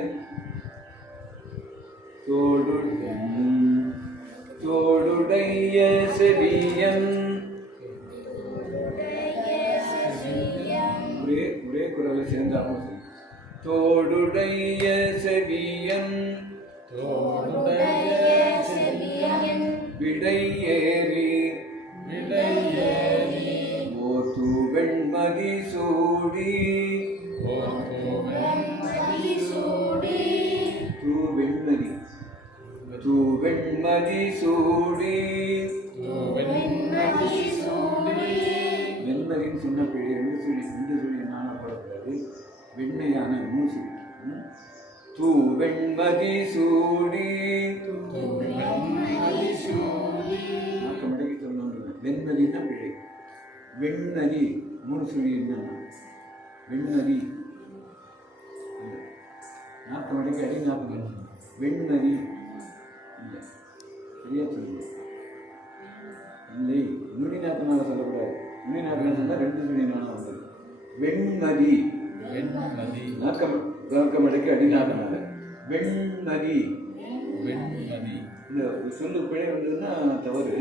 தோடுடைய செவியன். ஒரே குரலை சேர்ந்தாலும் சொல்லு. தோடுடைய செவியன் விடையேறி ஓத்து வெண்மதி சூடி. வெண்மதி சூடி. வெண்மதின்னு சொன்ன பிழை 2 சொல்லி என்னால போடக்கூடாது. வெண்மையான 3 சொல்லி. தூ வெண்மதி சூடி. மடக்கி சொல்லணும். வெண்மதினா பிழை. வெண்நதி 3 சொல்லி என்னன்னா வெண்நதி. நாக்கு மடக்கி அடி நாக்கு. வெண்நதி இல்லை, சரியா சொல்லுங்க. இல்லை, நுனி நாக்குனால சொல்லக்கூடாது. நுனி நாக்குனா சொன்னால் 2 நுனி நாளாக வந்தது. வெண்நதி. நாக்கம் அடக்கி அடி நாக்குனால வெண்நதி. இந்த சொல்லு பிழை வந்ததுன்னா தவறு.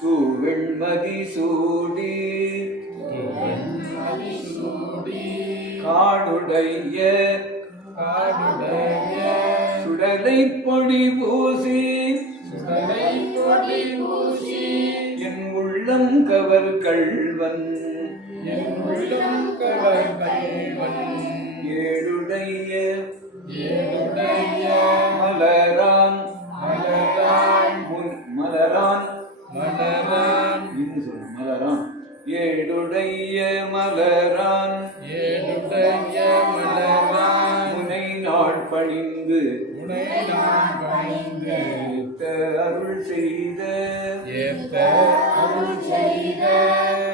தூ வெண்மதி சூடி. காடுடைய சுடலை பொடி பூசி. என் உள்ளம் கவர் கள்வன். ஏடுடைய மலரான். மலரான் இன்னும் சொல்லு. மலரான். ஏடுடைய மலரான். முனை நாள் பணிந்து ஏத்த அருள் செய்த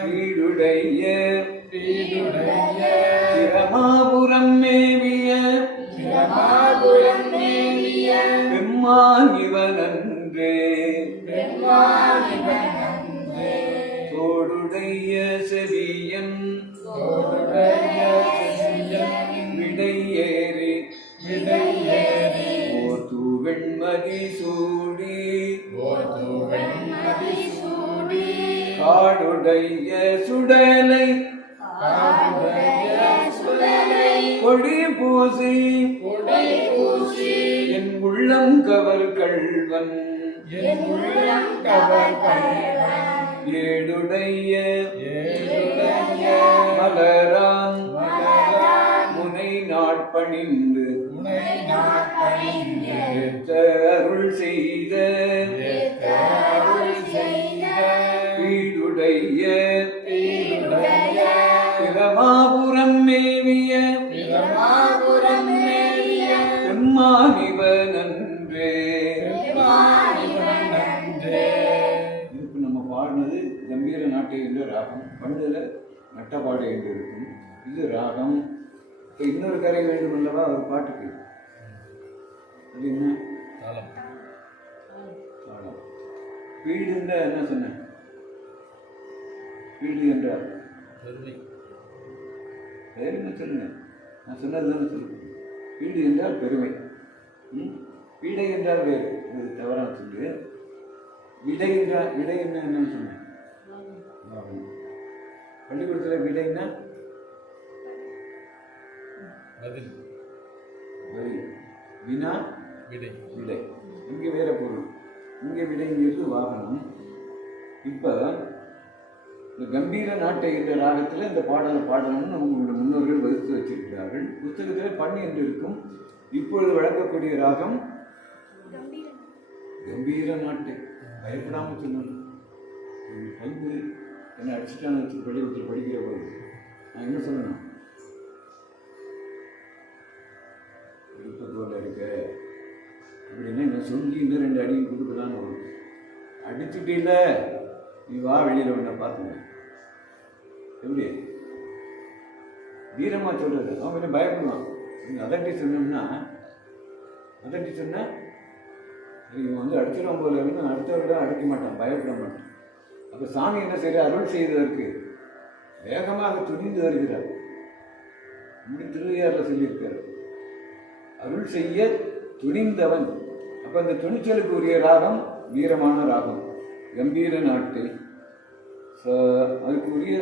வீடுடைய பிரமாபுரம் மேவிய பெம்மான் இவனன்றே தோடுடைய செவியன் விடையேறி ஓர்த்து வெண்மதி சூடி காடுடைய சுடலை கொடி பூசி என் உள்ளம் கவர் கள்வன் ஏடுடைய மலரான் முனை நாட்பணிந்து ஏத்த அருள் செய்த வீடுடைய பிரமாபுரம் மேவிய பெம்மானிவனன்றே. இதுக்கு நம்ம பாடினது கம்பீர நாட்டை என்ற ராகம், பண்டுல நட்டப்பாடை என்று இருக்கும். இது ராகம். இப்போ இன்னொரு கரை வேண்டும் அல்லவா ஒரு பாட்டுக்கு, அது என்ன தாளம். பீடு என்றால் என்ன சொன்னேன்? பீடு என்றால் பெருமை சொல்லுங்க. நான் சொன்னது தானே சொல்லுங்க. பீடு என்றால் பெருமை. பீடை என்றால் வேறு, அது தவறான சொல்லு. விடை என்றால் விடை என்னன்னு சொன்னேன். பள்ளிக்கூடத்தில் விடைன்னா பதில், வினா விடை. விடை இங்கே வேற பொருள். இங்கே விடைங்கிறது வாகனம். இப்போ இந்த கம்பீர நாட்டை என்ற ராகத்தில் இந்த பாடலை பாடணும்னு நம்மளுடைய முன்னோர்கள் வகுத்து வச்சிருக்கிறார்கள். புத்தகத்தில் பண்ணி என்று இருக்கும். இப்பொழுது வழங்கக்கூடிய ராகம் கம்பீர நாட்டை. பயப்படாமல் சொல்லணும். கல்வி என்னை அடிச்சுட்டான பள்ளிக்கூடத்தில் படிக்கிற போது நான் என்ன சொல்லணும்? விருப்பத்தோடு இருக்க அப்படின்னா என்ன சொல்லி இன்னும் 2 அடி கொடுக்கலான்னு வரும். அடிச்சுட்டில்ல நீ வா வெளியில் ஒன்றை பார்த்துங்க. எப்படி வீரமாக சொல்கிறது. அவன் கொஞ்சம் பயப்படுவான். நீங்கள் அதட்டி சொன்னோம்னா, அதட்டி சொன்னால் இவன் வந்து அடிச்சிடும் போல இருந்து அடுத்தவரிடம் அடிக்க மாட்டான், பயப்பட மாட்டான். அப்போ சாமி என்ன செய்ய அருள் செய்வதற்கு வேகமாக துணிந்து வருகிறார். இப்படி திருவையாரில் சொல்லியிருக்காரு, அருள் செய்ய துணிந்தவன். அப்போ அந்த துணிச்சலுக்கு உரிய ராகம் வீரமான ராகம் கம்பீர நாட்டு. அதுக்குரிய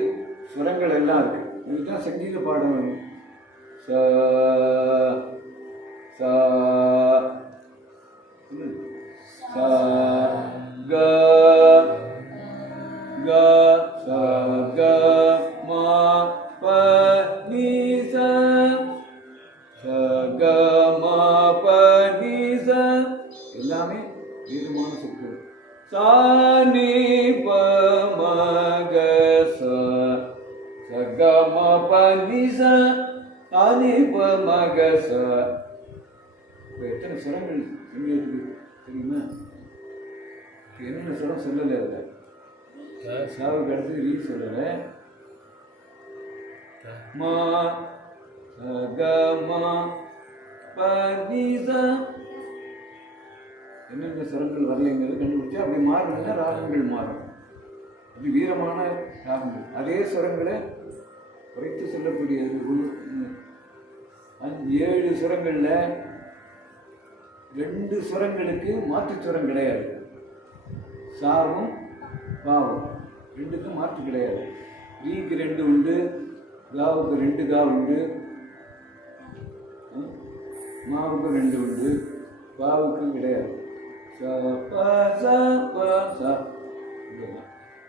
சுரங்கள் எல்லாம் இருக்கு. இதுதான் சங்கீத பாடம் வேணும். ச ச ச க க ச க ம ப நீ ச ச க ம ப நீ ச எல்லாமே வீரமான சொற்கள். சா நீ ப ம க ச ச க ம ப நீ ச சா நீ ப ம க ச. இப்போ எத்தனை சுரங்கள் தெரியுமா? என்னென்ன சுரம் சொல்லலை. அதில் சாவுக்கு அடுத்து ரீ சொல்லலை. மா க மா ப நீ ச என்னென்ன சுரங்கள் வரலைங்கிறது கண்டுபிடிச்சு அப்படி மாறணும்னா ராகங்கள் மாறும். அப்படி வீரமான ராகங்கள். அதே சுரங்களை குறைத்து சொல்லக்கூடியது. 7 சுரங்களில் 2 சுரங்களுக்கு மாற்று சுரம் கிடையாது. சாவும் பாவும் 2க்கும் மாற்று கிடையாது. ரீக்கு 2 உண்டு, காவுக்கு 2 கா உண்டு, மாவுக்கு 2 உண்டு, பாவுக்கு கிடையாது.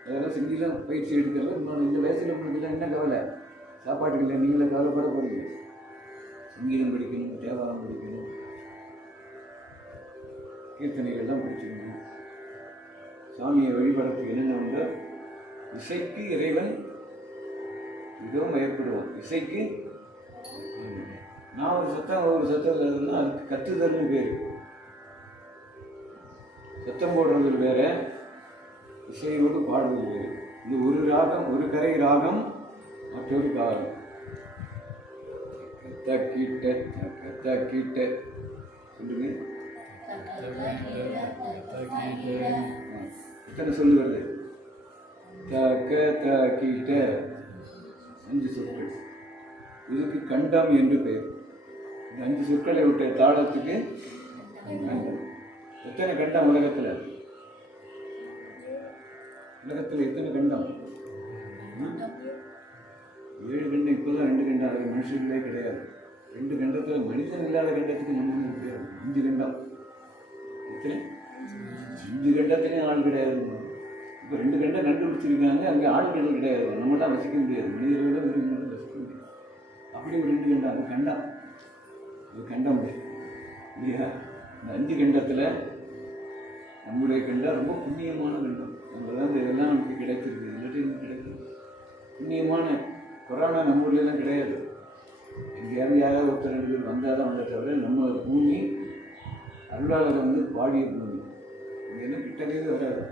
அதெல்லாம் சங்கீதம் பயிற்சி எடுக்கிறது. இன்னொன்று இந்த வயசில் உங்களுக்கு என்ன கவலை? சாப்பாட்டுக்கு இல்லை, நீங்களே கவலைப்பட போறீங்க. சங்கீதம் படிக்கணும், தேவாரம் படிக்கணும், கீர்த்தனைகள்லாம் படிச்சுக்கணும். சாமியை வழிபடத்துக்கு என்னென்ன உண்டோ, இசைக்கு இறைவன் மிகவும் பயப்படுவான். இசைக்கு நான் ஒரு சத்தம் வருதுன்னா அதுக்கு கத்துதல்னு பேர். சத்தம் போடுறது வேற, இசையோடு பாடுவது வேறு. இது ஒரு ராகம், ஒரு கரை ராகம், மற்றொரு காலம். தக்கிட்ட தக்கிட்ட சொல்லுங்க. எத்தனை சொல்லு வருது? தக்க தக்கிட்ட 5 சொற்கள். இதுக்கு கண்டம் என்று பெயர். இந்த 5 சொற்களை விட்ட தாளத்துக்கு கண்டம். எத்தனை கண்டம் உலகத்தில்? உலகத்தில் எத்தனை கண்டம்? 7 கண்டம். இப்போதான் 2 கண்டம். அது மனுஷங்களே கிடையாது. 2 கண்டத்தில் மனிதன் இல்லாத கண்டத்துக்கு நம்ம கிடையாது. 5 கண்டம். எத்தனை? 5 கண்டத்துலேயும் ஆள் கிடையாது. இப்போ 2 கண்டம் கண்டுபிடிச்சிருக்காங்க. அங்கே ஆள்கள் கிடையாது. நம்ம தான் வசிக்க முடியாது. மனிதர்களோட விரும்பினாலும் வசிக்க முடியாது. அப்படி ஒரு 2 கண்டம். அது கண்டம். அது கண்டம் இல்லையா? இந்த 5 கண்டத்தில் நம்முடைய கண்டம் ரொம்ப புண்ணியமான கண்டம். நம்ம தான் இதெல்லாம் நமக்கு கிடைச்சிருக்கு. இல்லாட்டி நமக்கு கிடைக்கும். புண்ணியமான கொரோனா நம்ம ஊர்லாம் கிடையாது. எங்கேயாவது யாராவது ஒருத்தர் 2 பேர் வந்தால் தான் வந்த தவிர நம்ம பூமி அருளாளர் பாடிய பூமி. இங்கே கிட்டவே வராது.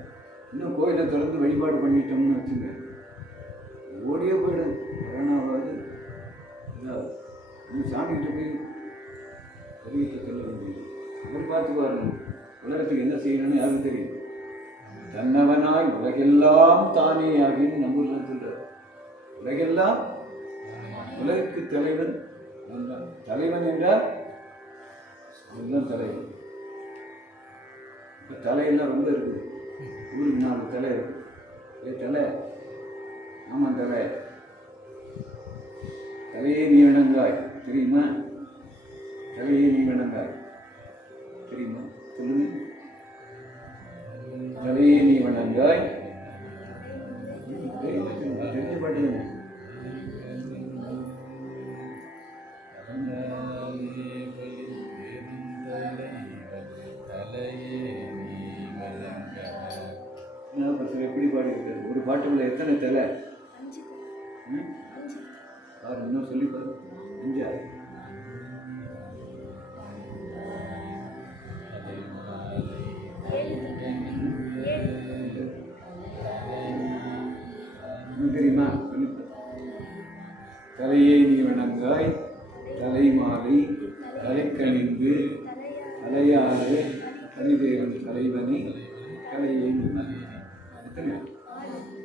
இன்னும் கோயிலை திறந்து வழிபாடு பண்ணிட்டோம்னு வச்சுங்க, ஓடியே போயிடும். கொரோனாவாது நம்ம சாமிகிட்ட போய் அறிவிக்க சொல்ல வேண்டியது. அவர் பார்த்துக்குவார். உலகத்துக்கு என்ன செய்யணும்னு யாருக்கும் தெரியும். தன்னவனாய் உலகெல்லாம் தானே ஆகின்னு நம்ம ஊரில் சொல்றார். உலகெல்லாம், உலகுக்கு தலைவன் என்றார். தலைவன் என்றால் அதுதான் தலைவன். இப்போ தலையெல்லாம் ரொம்ப இருக்குது. ஊருக்கு 4 தலை இருக்கு. தலை, ஆமாம் தலை. தலையே நீ வணங்காய் தெரியுமா? தலையே நீ வணங்காய் தெரியுமா? சொல்லுங்க. தலையே நீ வணங்காய் தெரிஞ்ச பாட்டு தானே. எப்படி பாடி இருக்காரு? ஒரு பாட்டுக்குள்ள எத்தனை தலை? பாரு, இன்னும் சொல்லி பாரு. 5. தெரியுமா? தலையை நீ வணங்காய், தலை மாலை, தலைக்கணிந்து, தலையாறு, தனிதேவன் தலைவனி, தலையை எத்தனை?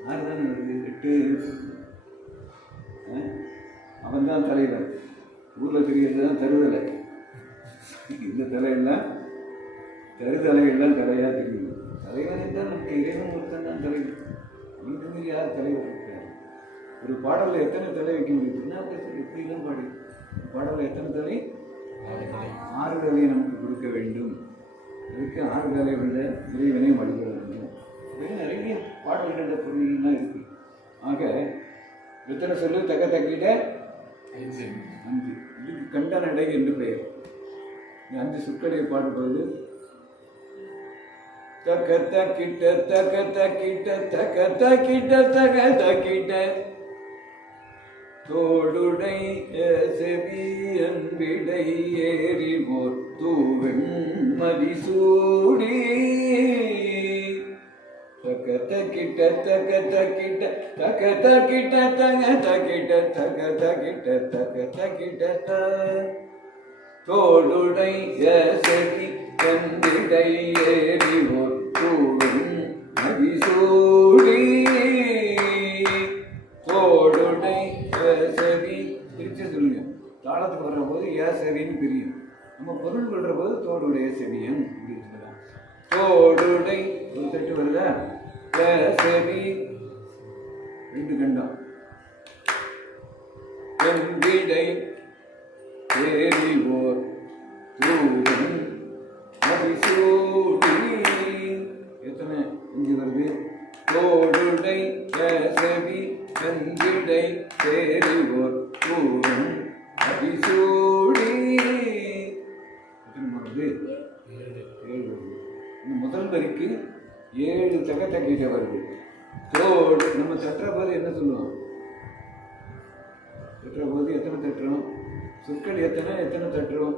6 தானே வருது. 8. அவன் தான் தலைவன். ஊரில் தெரிகிறது தான் தருதலை. இந்த தலையெல்லாம் தருதலையெல்லாம் தலையாக தெரியும். தலைவன் என்றால் நமக்கு இறைவன் ஒருத்தன் தான் தலைவன். அவனுக்கு மீறி யார் தலைவர் இருக்கார்? ஒரு பாடலில் எத்தனை தலை வைக்க முடியுதுன்னா எப்படிலாம் பாடி பாடலில் எத்தனை தலை? 6 தலையை நமக்கு கொடுக்க வேண்டும். அதுக்கு 6 தலை உள்ள இறைவனை வழிபட வேண்டும். நிறைய பாடல்களில் பொருள்லாம் இருக்கு. ஆக எத்தனை சொல்லு? தக்க தக்கிட்ட 5. இதுக்கு கண்ட நடை என்று பெயர். இந்த 5 சொற்களை பாடும்போது தக்க தக்கிட்ட தக்க தக்கிட்ட தக்க தக்கிட்ட தக்க தக்கிட்ட தோடுடை செவி அன்பிடை ஏறி தூவெண் மதிசூடி தக்க தக்கிட்ட தக்க தக்கிட்ட தக்க தக்கிட்ட தங்க தக்கிட்ட தக்க தக்கிட்ட தக்க தக்கிட்ட தோடுடை செவி அன்பிடை ஏறி தூவெண் மதிசூடி தோடுடை ஏசவி. பிரிச்சு சொல்லுங்க. தாளத்துக்கு வர்ற போது ஏசவின்னு பிரியும். நம்ம பொருள் கொள்ற போது தோடுடைய செவியன் அப்படின்னு சொல்லலாம். தோடுடை ஒரு தட்டு வருதா? ஏசவி 2 கண்டம். எம்பிடை தேவி ஓர் தூவன் மதிசூடி. எத்தனை இங்கு வருது? தோடுடை ஏசவி கஞ்சிடை தேரிவோர் பூவன் அபிசூடி. முதல் வரிக்கு 7 தக்க தக்கிட்ட வருது. தோடு நம்ம தட்டுற போது என்ன சொல்லுவோம்? தட்டுற போது எத்தனை தட்டுறோம்? சொற்கள் எத்தனை எத்தனை தட்டுறோம்?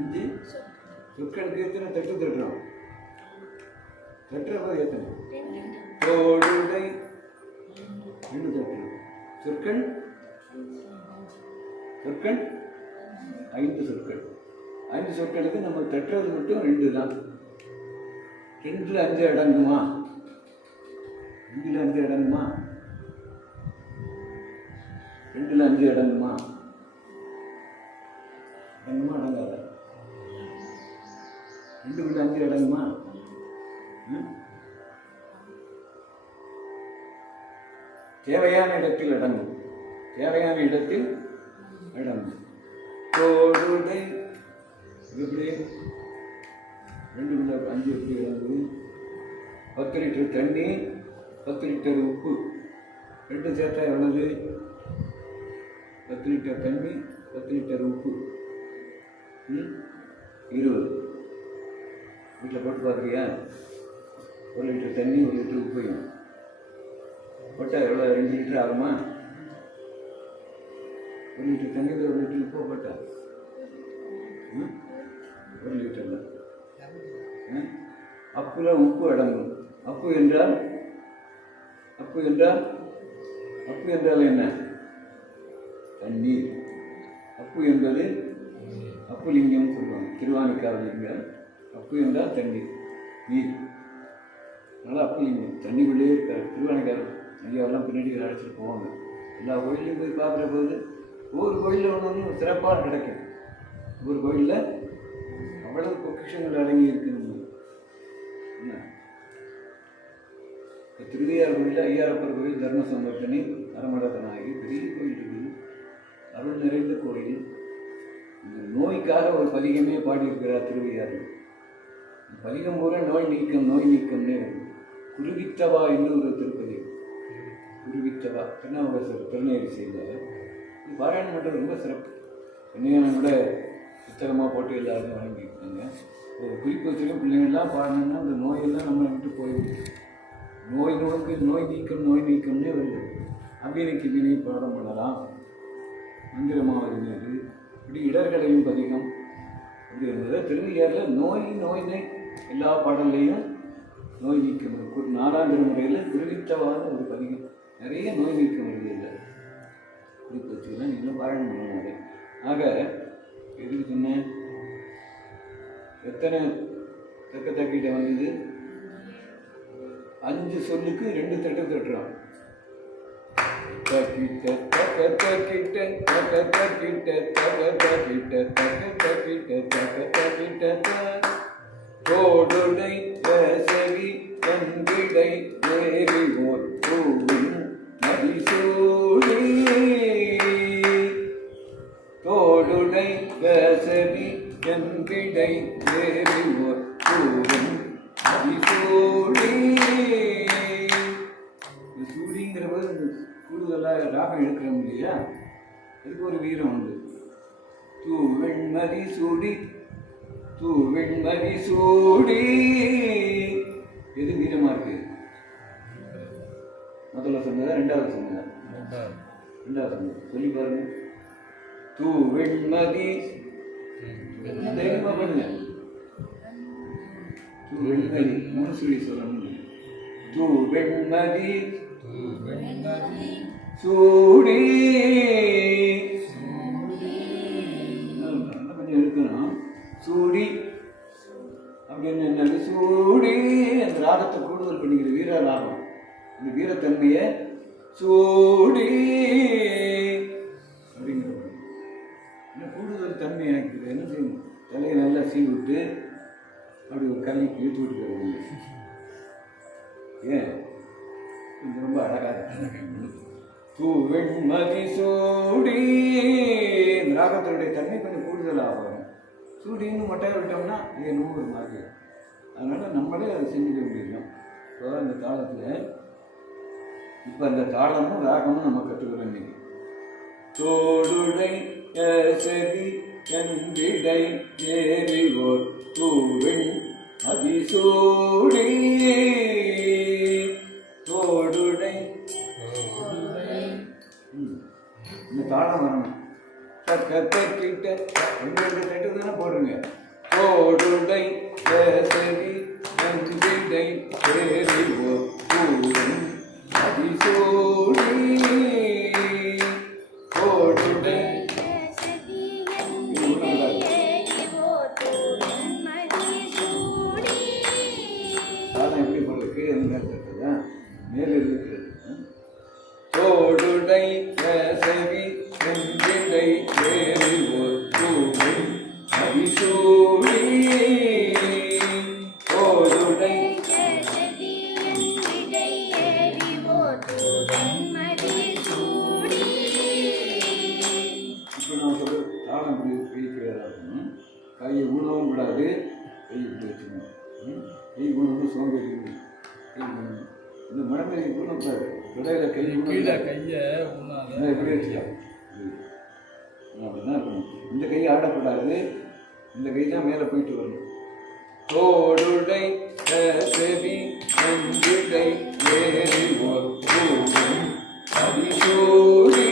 5 சொற்களுக்கு எத்தனை தட்டு தட்டுறோம்? தட்டுறப்போ எத்தனை? தோடுடை 2 தட்டுறோம். சொற்கள் சொற்கள் 5 சொற்கள். 5 சொற்களுக்கு நம்ம தட்டுறது மட்டும் 2 தான். 2ல் 5 அடங்குமா? 2ல் 5 அடங்குமா? 2ல் 5 அடங்குமா? அடங்குமா அடங்காத? 2ல் 5 அடங்குமா? தேவையான இடத்தில் அடங்கும். தேவையான இடத்தில் அடங்கும். தோடுடை எப்படி 2ல் 5 எப்படி அடங்குது? 10 லிட்டர் தண்ணி, 10 லிட்டர் உப்பு 2 சேர்த்தா எவ்வளவு? 10 லிட்டர் தண்ணி, 10 லிட்டர் உப்பு 20. வீட்டில் போட்டு பார்க்குறியா? 1 லிட்டர் தண்ணி 1 லிட்டர் உப்பையும் போட்டால் எவ்வளோ? 2 லிட்டர் ஆகுமா? 1 லிட்டர் தண்ணியில் 1 லிட்டர் உப்பு போட்டா 1 லிட்டரில் அப்புல உப்பு அடங்கும். அப்பு என்றால் அப்பு என்றால் அப்பு என்றால் என்ன? தண்ணீர். அப்பு என்பது அப்புலிங்கம் சொல்லுவாங்க. திருவானைக்காவலிங்கம். அப்பு என்றால் தண்ணீர், நீர். அதனால் அப்புலிங்கம் தண்ணிக்குள்ளே இருக்கார். திருவானைக்காவல் ஐயாவெல்லாம் பின்னாடி அழைச்சிட்டு போவாங்க. எல்லா கோயிலையும் போய் பார்க்குற போது ஒவ்வொரு கோயிலில் ஒன்று சிறப்பாக கிடைக்கும். ஒவ்வொரு கோயிலில் அவ்வளவு பொக்கிஷங்கள் அடங்கி இருக்கு. திருவையார் கோயிலில் ஐயாரப்பர் கோயில், தர்ம சம்பர்த்தனி, அரமடத்தனாகி பெரிய கோயில் இருக்குது. அருள் நிறைந்த கோயில். இந்த நோய்க்காக ஒரு பதிகமே பாடியிருக்கிறார் திருவையார். பதிகம் பூரா நோய் நீக்கம் நோய் நீக்கம்னே வருது. குருவித்தவா என்று ஒரு திருப்பதி. குருவித்தவா திருநாவுக்கரசர் திருநேரி செய்தார். இது பாராயணம் பண்ணுறது ரொம்ப சிறப்பு. என்னையான கூட புத்தகமாக போட்டு எல்லாருமே வாங்கியிருக்காங்க. ஒரு குறிப்பு வச்சுருக்க பிள்ளைங்கள்லாம் பாடணும்னா அந்த நோயெல்லாம் நம்ம விட்டு போயிடுது. நோய்க்கு நோய் நீக்கம்னே வருது. அபிநைக்கு வினை பாடம் பண்ணலாம். மந்திரமாவது நேரு இப்படி இடர்களையும் பதிகம் இப்படி இருந்தது. திருவையாறில் நோய்னே எல்லா பாடல்லையும் நோய் நீக்கம் ஒரு 4ஆம் திருமுறையில் குறிப்பிட்டவான ஒரு பதிகம். நிறைய நோய் நீக்கம் வருது. இல்லை குறிப்பு வச்சுக்கலாம். நீங்களும் பாராயணம் பண்ணுவாங்க. ஆக எதுக்கு சொன்னேன்? எத்தனை தக்கிட்ட வந்தது? 5 சொல்லுக்கு 2 தட்டு தட்டுறான். தோடுடை வேசவி தன்விடை வேறி ஓர் பூவின் மதிசூடி. தோடுடை வேசவி தன்விடை வேறி ஓர் பூவின் மதிசூடி. சூடிங்கிற போது கூடுதலாக ராகம் எடுக்கிறோம் இல்லையா? அதுக்கு ஒரு வீரம் உண்டு. தூவெண்மதி சூடி தூவெண்மதி சூடி. எது வீரமா இருக்கு? முதல்ல சொன்னதா ரெண்டாவது சொன்னதா? ரெண்டாவது சொன்னது. சொல்லி பாருங்க. தூவெண்மதி தைரியமா பண்ணுங்க. தூவெண்மதி 3 சொல்லி சொல்லணும். தூவெண்மதி சூடி. கொஞ்சம் இருக்கணும். சூடி அப்படின்னு என்னது? சூடி அந்த ராகத்தை கூடுதல் பண்ணிக்கிற வீர ராகம். அந்த வீரத்தன்மையை சூடி அப்படிங்கிற இன்னும் கூடுதல் தன்மை எனக்கு என்ன செய்யணும்? தலையை நல்லா சீவி விட்டு அப்படி ஒரு கல்லிக்கு இழுத்து விட்டுக்கிறது. ஏன் இது ரொம்ப அழகாக தூவெண்மதி சூடி. இந்த ராகத்தினுடைய தன்மை கொஞ்சம் கூடுதலாக வரும். சூடின்னு மொட்டையை விட்டோம்னா இது 100 மாதிரி. அதனால் நம்மளே அதை செஞ்சுக்க முடியும். இப்போ அந்த தாளத்தில் இப்போ அந்த தாளமும் ராகமும் நம்ம கற்றுக்கிறோம் இன்னைக்கு. தோடுடை செவி கண்டிடை ஏறி ஓர் தூவெண் அதிசூடி. தோடுடை இந்த தாளம் வரணும். தக்கத்திட்ட ரெண்டு ரெண்டு தட்டு தானே போடுறீங்க. தோடுடை கேசரி நந்திடை சேரி ஓர் பூரம் அதிசூடி தோடுடை சாதம் எப்படி போடுறதுக்கு எந்த தட்டுதான் மேலே இருக்கிறது. தோடுடை கேசரி நந்திடை சேரி ஓர் பூரம் அதிசூடி தோடுடை. இப்போ நான் சொல்ற தாளம் இப்படி பிடிக்கிறதா இருக்கணும். கையை ஊனவும் விடாது, கை இப்படி வச்சுக்கணும். கை ஊனவும் சோம்பேறி கை ஊனணும். இந்த மடமை ஊனக்கூடாது. தொடையில கை கீழே கையை இப்படி வச்சுக்கலாம். அப்படிதான் இருக்கணும். இந்த கை ஆடக்கூடாது, இந்த கை தான் மேலே போயிட்டு வரணும். தோடுடை செவி நந்திடை ஏறி ஒரு பூரம் அதிசூடி.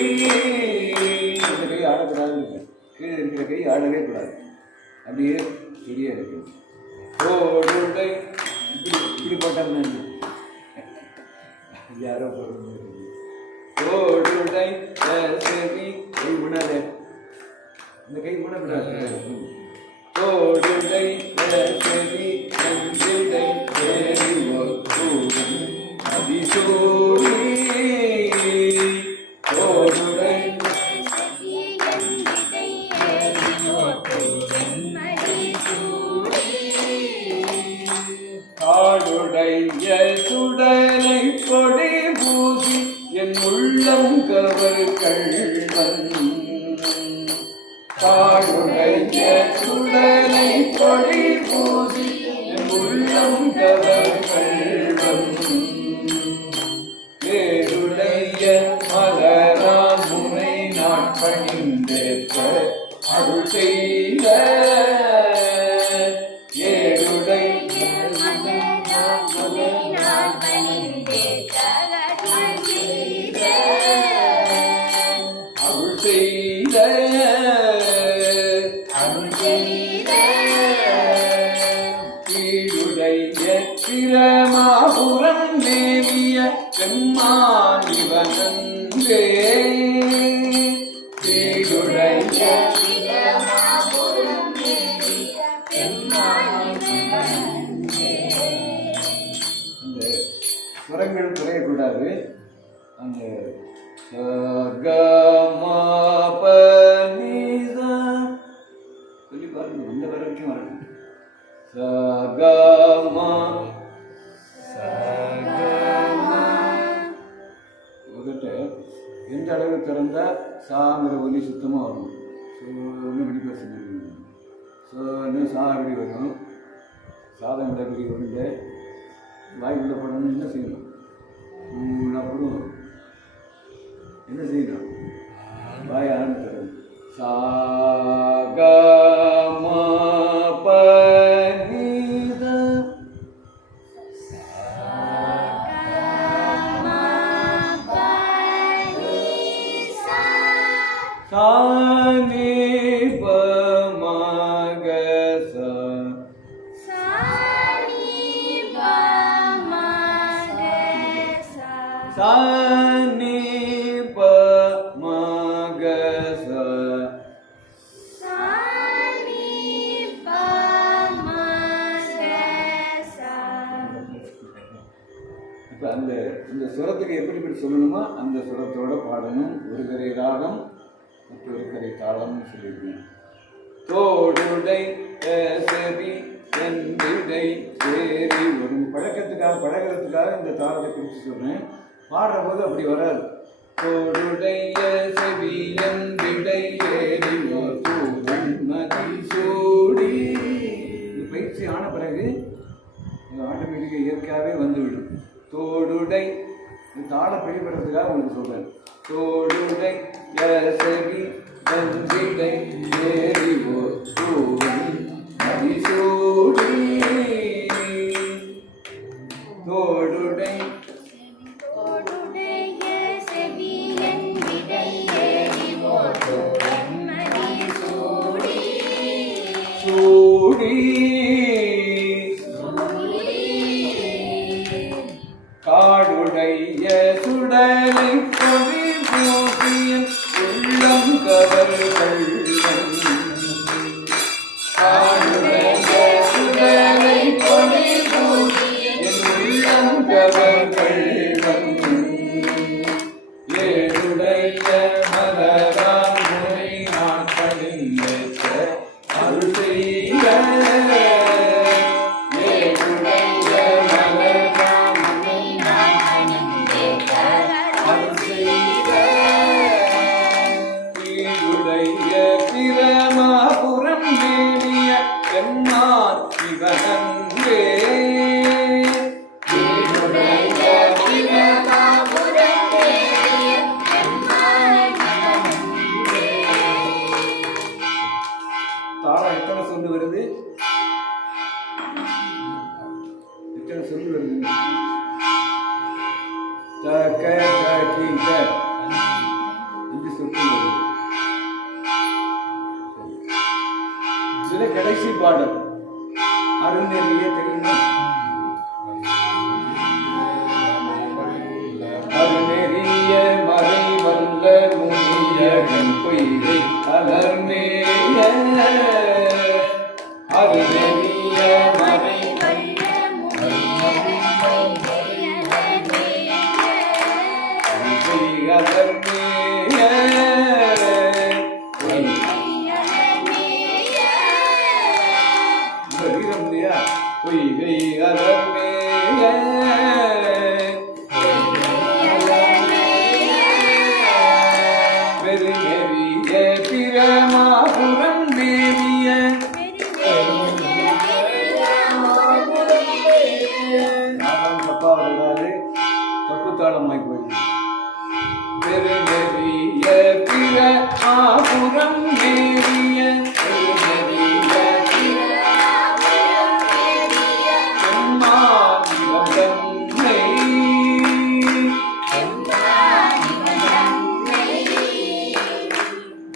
இந்த கை ஆடக்கூடாது, கீழே இருக்கிற கை ஆடவே கூடாது, அப்படியே சரியா இருக்கு. தோடுடை இப்படி போட்டோம்னா யாரோ போடுறது. தோடுடை செவி கை உணர, இந்த கை உணக்கூடாது. தோடுடை செவி நந்திடை ஏறி ஒரு பூரம் அதிசூடி தோடுடை. காடுடைய சுடலை கொடி பூசி என் உள்ளம் கவர் கள்வன். காடுடைய சுடலை கொடி பூசி என் உள்ளம் கவர் கள்வன். ஏடுடைய மலராம் முனை நாட்பணிந்தேற்ப அருள் செய்த ஏடுடை அருள் செய்த கீழுடைய பிரமாபுரம் தேவிய பெம்மானிவனந்தே. கீழுடைய அந்த சுரங்கள் குறையக்கூடாது. அந்த சொல்லி பாருங்க, அந்த வரைக்கும் வரணும். சகமா எந்த அளவு திறந்தா சாங்கிற ஒலி சுத்தமாக வரணும். சோன்னு வெடிக்க செஞ்சுருக்கணும். சோன்னு சா அப்படி வரும். சாதம் விட பெரிய உருண்டை வாய் உள்ள போடணும்னு என்ன செய்யணும்? அப்புறம் என்ன செய்யணும்? வாய் ஆரம்பித்தரும். சாகமா பனித சானி பமகச சானி பமகச. இப்போ அந்த சுரத்துக்கு எப்படி எப்படி சொல்லணுமோ அந்த சுரத்தோட பாடணும். ஒரு கரை ராகம் மற்றொரு கரை தாளம்னு சொல்லியிருக்கேன். தோடுடை செவி நந்திடை சேரி வரும். பழகிறதுக்காக இந்த தாளத்தை குறித்து சொல்றேன். பாடுற போது அப்படி வராது. தோடுடைய செவி நந்திடை ஏறி ஒரு பூரம் அதிசூடி. இது பயிற்சி ஆன பிறகு ஆட்டோமேட்டிக்காக இயற்கையாகவே வந்துவிடும். தோடுடை தாளை பிடிபடுறதுக்காக உங்களுக்கு சொல்றேன். தோடுடை செவி நந்திடை ஏறி ஒரு பூரம் அதிசூடி தோடுடை செவி நந்திடை ஏறி ஒரு பூரம் சூடி காடுடைய சுடலை பொறி பூசிய உள்ளம் கவர்கள் காடுடைய சுடலை பொறி பூசிய உள்ளம் கவர்கள் ஏழுடைய மலரான் முனை நான் பணிந்த அருள் செய்ய பிரமாபுரம் தேவிய எம்மான் சிவனன்றே தாளம் எத்தனை சொல்லு வருது? எத்தனை சொல்லு வருது? தக்க தக்கிட்ட இது சொட்டு வருது. இதுல கடைசி பாடல் அருநெறிய தெரியுமா? அருநெறிய மறை வல்ல முனியகன் பொய்கை அலர்மேய அருநெறிய மறை அலர்மேய பொய்கை அலர்மேய பெருநெறிய பிரமாபுரம் தேவிய தப்பாவதாலே தப்புத்தாளமாய் போயிடுது. பெருநெறிய பிரமாபுரம் தேவிய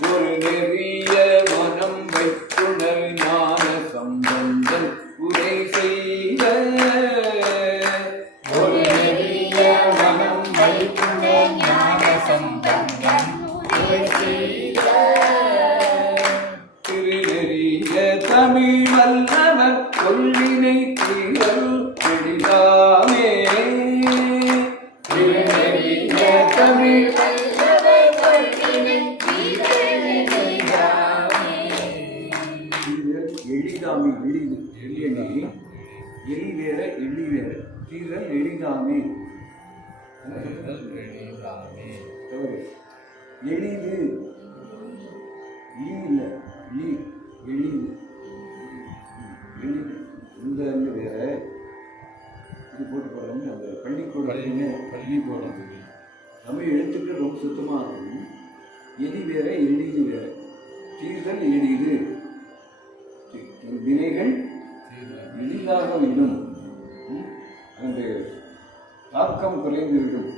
ஒரு நெறிய மனம் வைத்துணர் ஞான சம்பந்தன் உரை செய்த ஒரு நெறிய மனம் வைத்துணர் ஞான சம்பந்தன் உரை செய்த திருநெறிய தமிழ் வல்லவர் கொள்ளினை தீரல் எளிதாமே திருநெறிய தமிழ் எளிதாமே எளிது எளியணி எளி வேற எளி வேற தீரல் எளிதாமே எளிது ஈ இல்லை ஈ எளிது எளிது இந்த வேற இது போட்டு போடுறோம்னு அந்த பள்ளிக்கூடம் தமிழ் எழுத்துக்கள் ரொம்ப சுத்தமாக இருக்கும். எலி வேற எளிது வேற தீர்தல் எளிது வினைகள் எளிதாக விடும் அந்த தாக்கம் குறைந்துவிடும்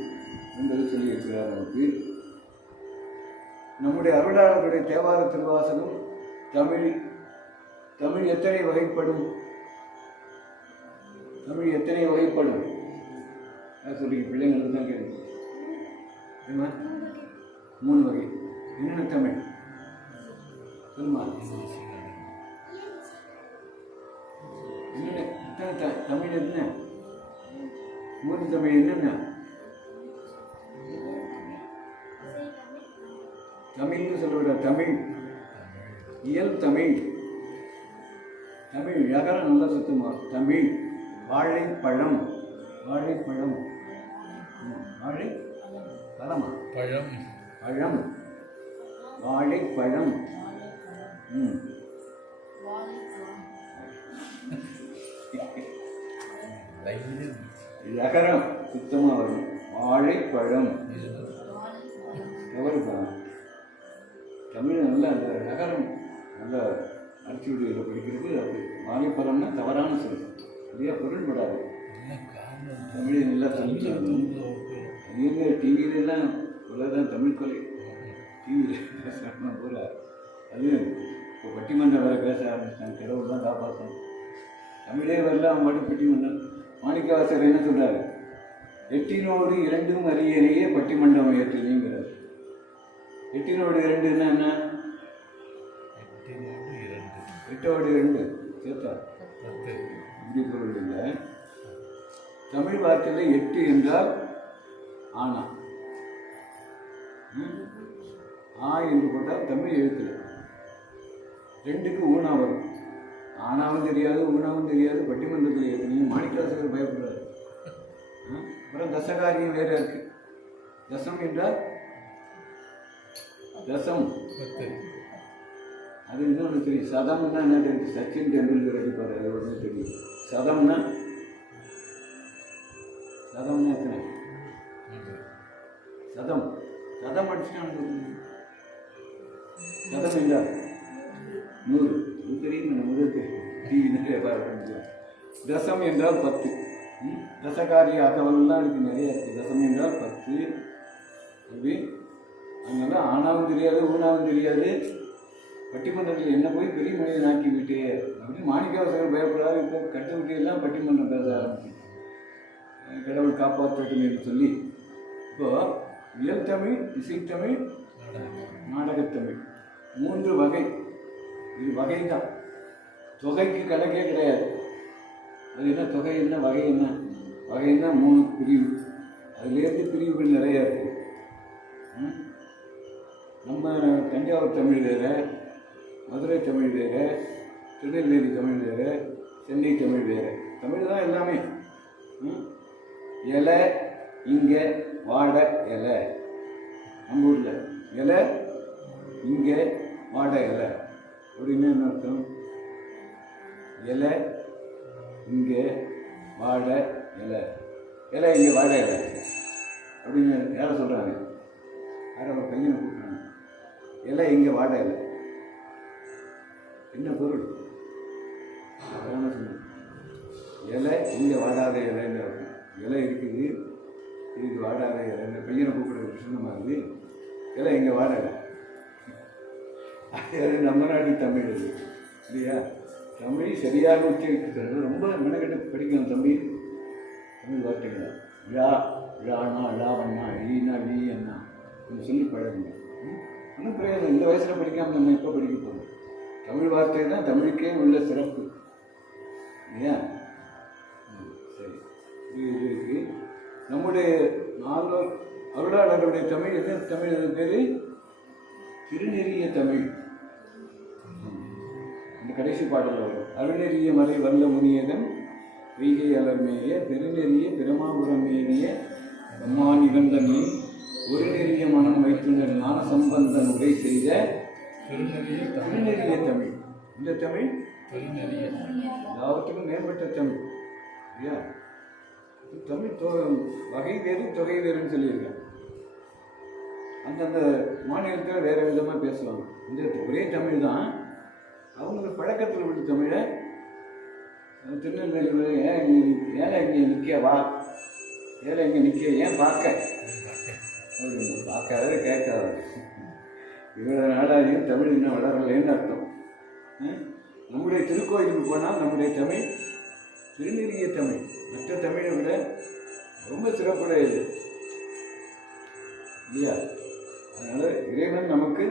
என்பது சொல்லியிருக்கிறார். நமக்கு நம்முடைய அருளாளருடைய தேவார திருவாசகம் தமிழ் எத்தனை வகைப்படும்? தமிழ் எத்தனை வகைப்படும் சொல்லி பிள்ளைங்களுக்கு தான் கேள்வி. 3 வகை. என்னென்ன தமிழ் சொல்லுமா? என்னென்ன தமிழ் என்ன? 3 தமிழ் என்னென்ன? தமிழ்னு சொல்ற தமிழ், இயல் தமிழ், தமிழ் யகரம் நல்லா சுத்தமா தமிழ். வாழைப்பழம், வாழைப்பழம், வாழை பழமா? பழம், பழம், வாழைப்பழம். யகரம் சுத்தமாக வரும். வாழைப்பழம் எவருதான் தமிழ் நல்லா அந்த நகரம் நல்லா அடிச்சு விடுதலை படிக்கிறது. அது வாழைப்பழம்னா தவறான சொல், நிறையா பொருள்படாது. தமிழை நல்லா சொல்லிக்கலாம். டிவியிலலாம் இவ்வளோதான் தமிழ் கொலை, டிவியில் பூரா அது இப்போ பட்டிமன்றம் வேறு பேச ஆரம்பிச்சிட்டாங்க. கடவுள் தான் காப்பாற்றணும். தமிழே வரல, அவன் மட்டும் பட்டிமன்றம். மாணிக்கவாசகர் என்ன சொல்கிறாரு? எட்டினோடு இரண்டும் அறியறையே பட்டிமன்றம் ஏற்றினீங்கிறார். எட்டினோடு இரண்டுன்னா என்ன? எட்டோடு இரண்டு சேர்த்தா இப்படி பொருள் இல்லை. தமிழ் வார்த்தையில் 8 என்றால் ஆனா, ஆ என்று போட்டால் தமிழ் எழுத்துல 2க்கு ஊனா வரும். ஆனாவும் தெரியாது, ஊனாவும் தெரியாது. பட்டிமன்றத்தில் ஏற்றினீங்க. மாணிக்கவாசகர் பயப்படுறாரு. அப்புறம் தசகாரியம் வேற இருக்கு. தசம் என்றால் தசம், அது இன்னொன்று தெரியும். சதம்னா என்ன தெரியும்? சச்சின் டெண்டுல்கர் அடிப்பார், அது ஒன்று தெரியும். சதம்னா எத்தனை? சதம் சதம் அடிச்சுன்னா சதம் என்றால் 100. இது தெரியும், நம்ம டிவி நிறைய பார்க்க. தசம் என்றால் 10. தசகாரிய அகவல்லாம் எனக்கு நிறைய இருக்குது. தசம் என்றால் 10. அப்படி அதனால ஆனாவும் தெரியாது, ஊனாவும் தெரியாது. பட்டிமன்றத்தில் என்ன போய் பெரிய மனிதன் ஆக்கி விட்டு அப்படின்னு மாணிக்கவாசகர் பயப்படாது. இப்போ கட்டு விட்டியெல்லாம் பட்டிமன்றம் பேச ஆரம்பிச்சு கடவுள் காப்பாற்றட்டும் என்று சொல்லி. இப்போது இயல் தமிழ், இசைத்தமிழ், நாடகத்தமிழ் 3 வகை. இது வகை தான். தொகைக்கு கணக்கே கிடையாது. அது என்ன தொகை, என்ன வகை, என்ன வகைன்னா 3 பிரிவு. அதுலேருந்து பிரிவுகள் நிறையா இருக்குது. நம்ம தஞ்சாவூர் தமிழ் வேறு, மதுரை தமிழ் வேறு, திருநெல்வேலி தமிழ் வேறு, சென்னை தமிழ் வேறு. தமிழ் தான் எல்லாமே. இலை இங்கே, வாடை இலை. நம்ம ஊரில் இலை இங்கே, வாடை இலை அப்படின்னு என்ன அர்த்தம்? இலை இங்கே, வாடை இலை. இலை இங்கே, வாடை இலை அப்படின்னு யாரை சொல்கிறாங்க? யாரை ஒரு பையனை கூப்பிட்றாங்க. இலை இங்கே, வாடை இலை. என்ன பொருள்? அதான சொன்னேன். இலை இங்கே, வாடாத இலைன்னு இருக்கும். இலை இருக்குது, இதுக்கு வாடாத இலை. இந்த பையனை கூப்பிடுற சொன்ன மாதிரி இலை இங்கே, வாடை இலை. அது நம்ம நாட்டு தமிழ் இது இல்லையா? தமிழ் சரியாக உச்சரிக்கிறது ரொம்ப மெனக்கெட்டு படிக்கணும். தமிழ் வார்த்தைகளா விழா, விழானா விழாவண்ணா, ஈனா லீ அண்ணா கொஞ்சம் சொல்லி பழகுங்க. ஒன்றும் பிரயோஜனம். இந்த வயசில் படிக்காமல் நம்ம எப்போ படிக்க போகிறோம்? தமிழ் வார்த்தை தான் தமிழுக்கே உள்ள சிறப்பு இல்லையா? சரி, இது இருக்குது. நம்முடைய 4 அருளாளர்களுடைய தமிழ் என்ன தமிழ்? அது பேர் திருநெறிய தமிழ். இந்த கடைசி பாடலில் வரும். அருநெறிய மறை வல்ல முனியதன் வைகை அலர்மேய பெருநெறிய பிரமாபுரம் மேனிய அம்மா நிகழ்ந்தனி ஒரு நெறிய மனம் வைத்துள்ள ஞான சம்பந்தன் உரை செய்த திருநெறிய தமிழ். இந்த தமிழ் எல்லாவற்றுக்கும் மேம்பட்ட தமிழ் இல்லையா? தமிழ் வகை வேறு, தொகை வேறுன்னு சொல்லியிருக்கேன். அந்தந்த மாநிலத்தில் வேறு விதமாக பேசுவாங்க. இந்த ஒரே தமிழ் தான். அவங்களுக்கு பழக்கத்தில் விட்டு தமிழை திருநெல்வேலி ஏழை இங்கே நிற்க வா, ஏழை இங்கே நிற்க ஏன் பார்க்க அப்படின்னு பார்க்காத கேட்காத. இவ்வளோ நாளாகியும் தமிழ் இன்னும் வளரலைன்னு அர்த்தம். நம்முடைய திருக்கோயிலுக்கு போனால் நம்முடைய தமிழ் திருநெறிய தமிழ் மற்ற தமிழை விட ரொம்ப சிறப்புடையது இல்லையா? அதனால் இறைவன் நமக்கு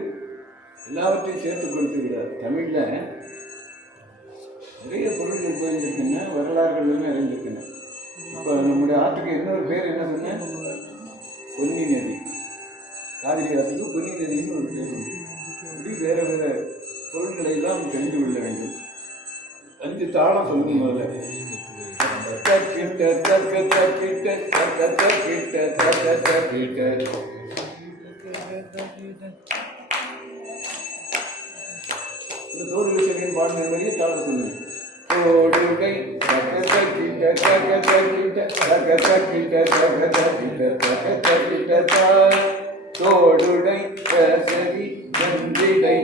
எல்லாவற்றையும் சேர்த்து கொடுத்துக்கிறார். தமிழில் நிறைய பொருள்கள் போயிருந்துருக்குங்க, வரலாறுகள் நிறைந்திருக்குங்க. இப்போ நம்முடைய ஆற்றுக்கு இன்னொரு பேர் என்ன சொன்னேன்? பொன்னி நதி. காவிரி ஆற்றுக்கு பொன்னி நதின்னு ஒரு பேர் உண்டு. இப்படி வேறு வேறு பொருள்களை எல்லாம் தெரிந்து கொள்ள வேண்டும். 5 தாளம் சொல்லணும் முதல்ல. இந்த தோடு விஷயம் பாடின மாதிரியே தாளம் சொல்லுங்க. தோடுகை தோடுடை சரி நன்றிடை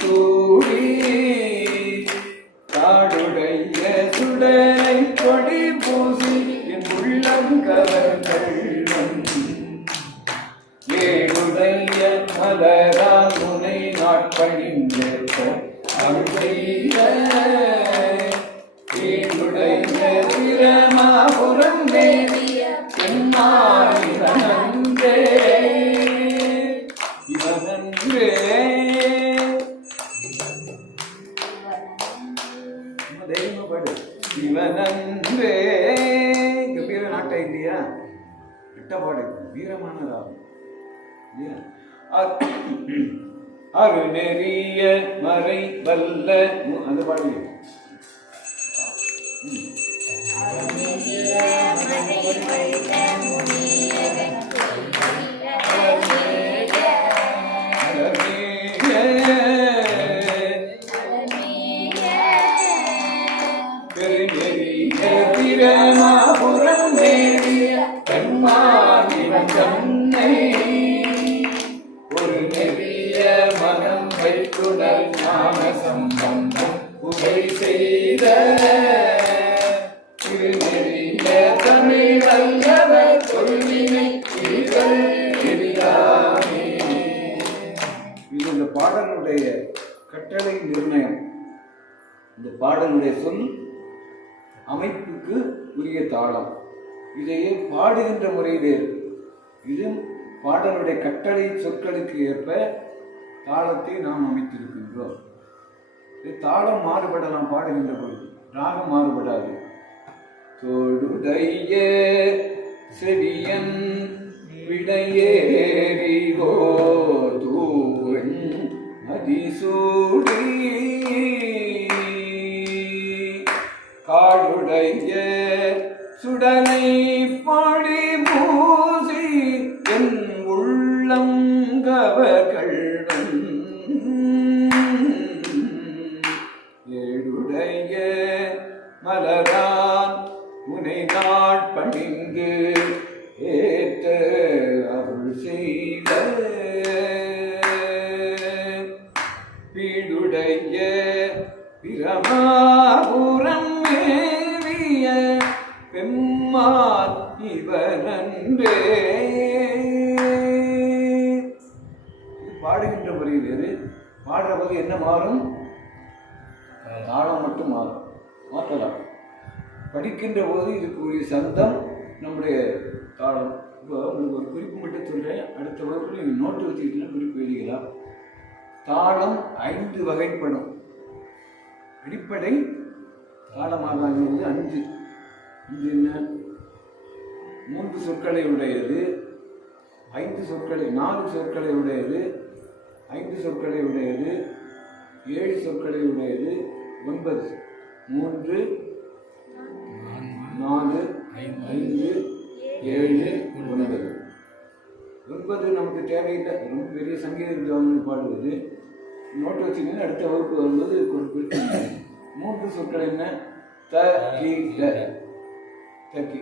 சூடி காடுடைய சுடரை கொடி பூசி என் உள்ளம் கவர்கள் ஏழுடைய மலரா முனை நாட்பணிந்த அருளைய தீடுடைய பிரமாபுரம் மேவிய பெண்மானிவனன்றே இவனன்றே தைரியமாடு இவனன்றே கம்பீர நாட்டை இல்லையா எட்டப்பாடு வீரமான ராகம் இல்லையா அரு நெறிய மறை வல்ல அந்த பாடல் பிரமாபுரம் மேவிய பெண்மானிவன் தன்னை ஒரு நெறிய மனம் வைத்துணர் ஞான சம்பந்தம் உரை செய்த திருநெறிய தமிழ் வல்லவர் சொல்வினை எளிதாமே. இது இந்த பாடலுடைய கட்டளை நிர்ணயம். இந்த பாடலுடைய சொல் அமைப்புக்கு உரிய தாளம். இதையே பாடுகின்ற முறையிலே இது பாடலுடைய கட்டளை சொற்களுக்கு ஏற்ப தாளத்தை நாம் அமைத்திருக்கின்றோம். தாளம் மாறுபடலாம், பாடுகின்ற பொழுது ராகம் மாறுபடாது. தொடுடைய செவியன் விடையேறிவோ தூவன் மதிசூடி காடுடைய சுடலை பாடி மூசி என் உள்ளம் கவர்கள்வன் ஏடுடைய மலரான் உனை நாட்பணிந்து ஏற்ற அருள் செய்த பீடுடைய பிரமாபுரம் மேவிய பெம்மான் இவனன்றே. பாடுகின்ற முறை வேறு, பாடுற போது என்ன மாறும்? தாளம் மட்டும் மாறும், மாற்றலாம். படிக்கின்ற போது இதுக்குரிய சந்தம் நம்முடைய தாளம். இப்போ உங்களுக்கு ஒரு குறிப்பு மட்டும் சொல்கிறேன், அடுத்த வகுப்பில் நீங்கள் நோட்டு வச்சுக்கிட்டீங்கன்னா குறிப்பு எழுதிக்கலாம். தாளம் 5 வகைப்படும். அடிப்படை தாளமாக 5 என்ன? 3 சொற்களை உடையது, 5 சொற்களை, 4 சொற்களை உடையது, 5 சொற்களை உடையது, 7 சொற்களை உடையது, 9 3 4 5 7 9. 9 நமக்கு தேவையில்லை, ரொம்ப பெரிய சங்கீத கவனம் பாடுவது. நோட்டு வச்சுக்கோங்க, அடுத்த வகுப்பு வரும்போது குறிப்பிட்டு 3 சொற்கள் என்ன? த கி ட தக்கி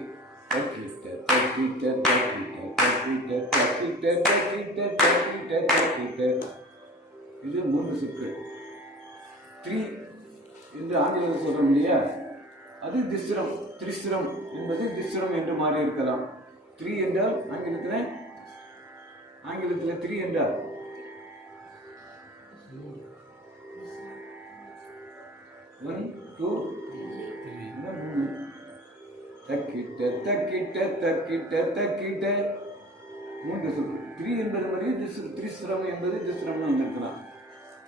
தக்கிட்ட தக்கிட்ட தக்கிட்ட தக்கிட்ட தக்கிட்ட தக்கிட்ட தக்கிட்ட தக்கிட்ட. இது 3 சொற்கள். 3 என்று ஆங்கிலத்தில் சொல்றோம் இல்லையா, அது திஸ்ரம். திரிஸ்ரம் என்பது திஸ்ரம் என்று மாறி இருக்கலாம். 3 என்றால் ஆங்கிலத்தில் 3 என்றால் 1 2 3. தக்கிட்ட தக்கிட்ட தக்கிட்ட தக்கிட்ட 3 சொல். 3 என்பது மாதிரி திரிஸ்ரம் என்பது திஸ்ரம்னு வந்திருக்கலாம்.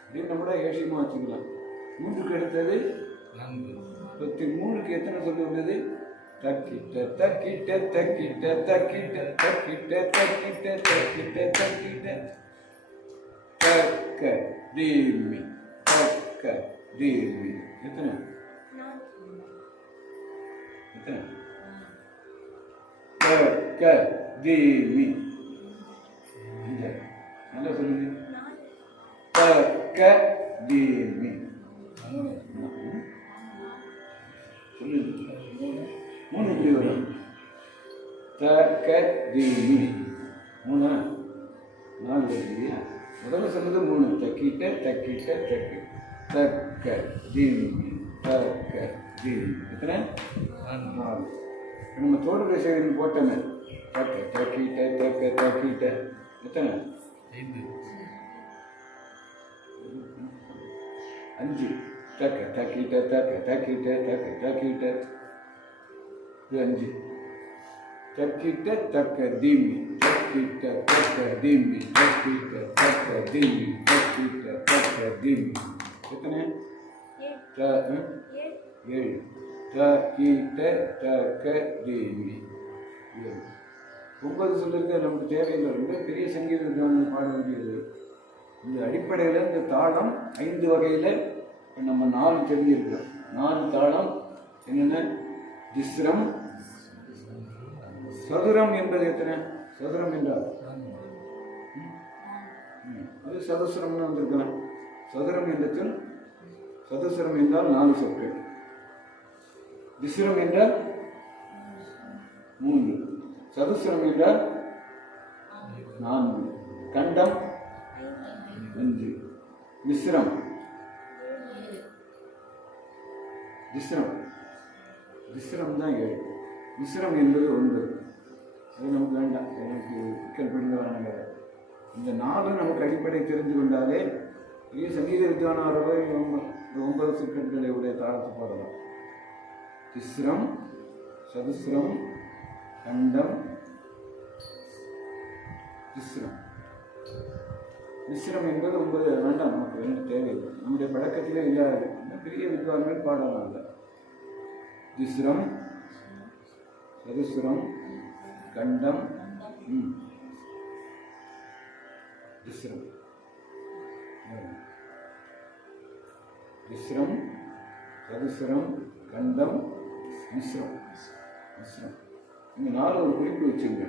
அப்படின்னு கூட ஏசியமாக வச்சுக்கலாம். 3க்கு அடுத்தது 3க்கு எத்தனை சொல்லி வந்தது? தக்கிட்ட தக்கிட்ட தக்கிட்ட தக்கிட்ட தக்கிட்ட தக்கிட்ட தக்கிட்ட தக்கிட்ட தக்க தீமி தக்க தீமி. எத்தனை? தக்க தீமி. நல்லா சொல்லுங்க. தக்க தீமி. சொல்லுங்க. 3 இப்படி வரும். தக்க தீமி. 3 4 இல்லையா? முதல்ல சொன்னது 3. தக்கிட்ட தக்கிட்ட தக்கி தக்க தீமி தக்க தீமி. எத்தனை? 4. நம்ம தோடு சேகரின் போட்டோமே. தக்க தக்கிட்ட தக்க தக்கிட்ட. எத்தனை? 5. 5 தக்க தக்கிட்ட தக்க தக்கிட்ட தக்க தக்கிட்ட இது 5 தக்கிட்ட தக்க தீமி தக்கிட்ட தக்க தீமி தக்கிட்ட தக்க தீமி தக்கிட்ட தக்க தீமி எத்தனை 7 தக்கிட்ட தக்க தீமி 9 சொல்லிருக்க நமக்கு தேவையில்லை. ரொம்ப பெரிய சங்கீத வித்வான்கள் பாட வேண்டியது. இந்த அடிப்படையில் இந்த தாளம் 5 வகையில் நம்ம 4 தெரிஞ்சிருக்கிறோம். 4 தாளம் என்னென்ன? திஸ்ரம். சதுரம் என்பது எத்தனை? சதுரம் என்றால் அது சதுசரம்னு வந்திருக்கலாம். சதுரம் என்றத்தில் சதுசரம் என்றால் 4 சொற்கள். திஸ்ரம் என்றால் 3. சதுசரம் என்றால் 4. கண்டம் 5. மிஸ்ரம் மிஸ்ரம் தான் 7. மிஸ்ரம் என்பது 9. அது நமக்கு வேண்டாம், எனக்கு சிக்கல் பிடிந்த வராங்க. இந்த 4 நமக்கு அடிப்படை தெரிந்து கொண்டாலே பெரிய சங்கீத வித்வானாரவை 9 சொற்களை உடைய தாளத்தை பாடலாம். திஸ்ரம், சதுஸ்ரம், கண்டம், திஸ்ரம். மிஸ்ரம் என்பது 9 வேண்டாம், நமக்கு 2 தேவையில்லை. நம்முடைய பழக்கத்திலே இல்லாது பெரிய வித்வான்கள் பாடலாம். இல்லை திஸ்ரம், சதுஸ்ரம், கண்டம், திஸ்ரம். திஸ்ரம், சதுஸ்ரம், கண்டம், மிஸ்ரம். மிஸ்ரம் இந்த 4 ஒரு குறிப்பு வச்சுங்க.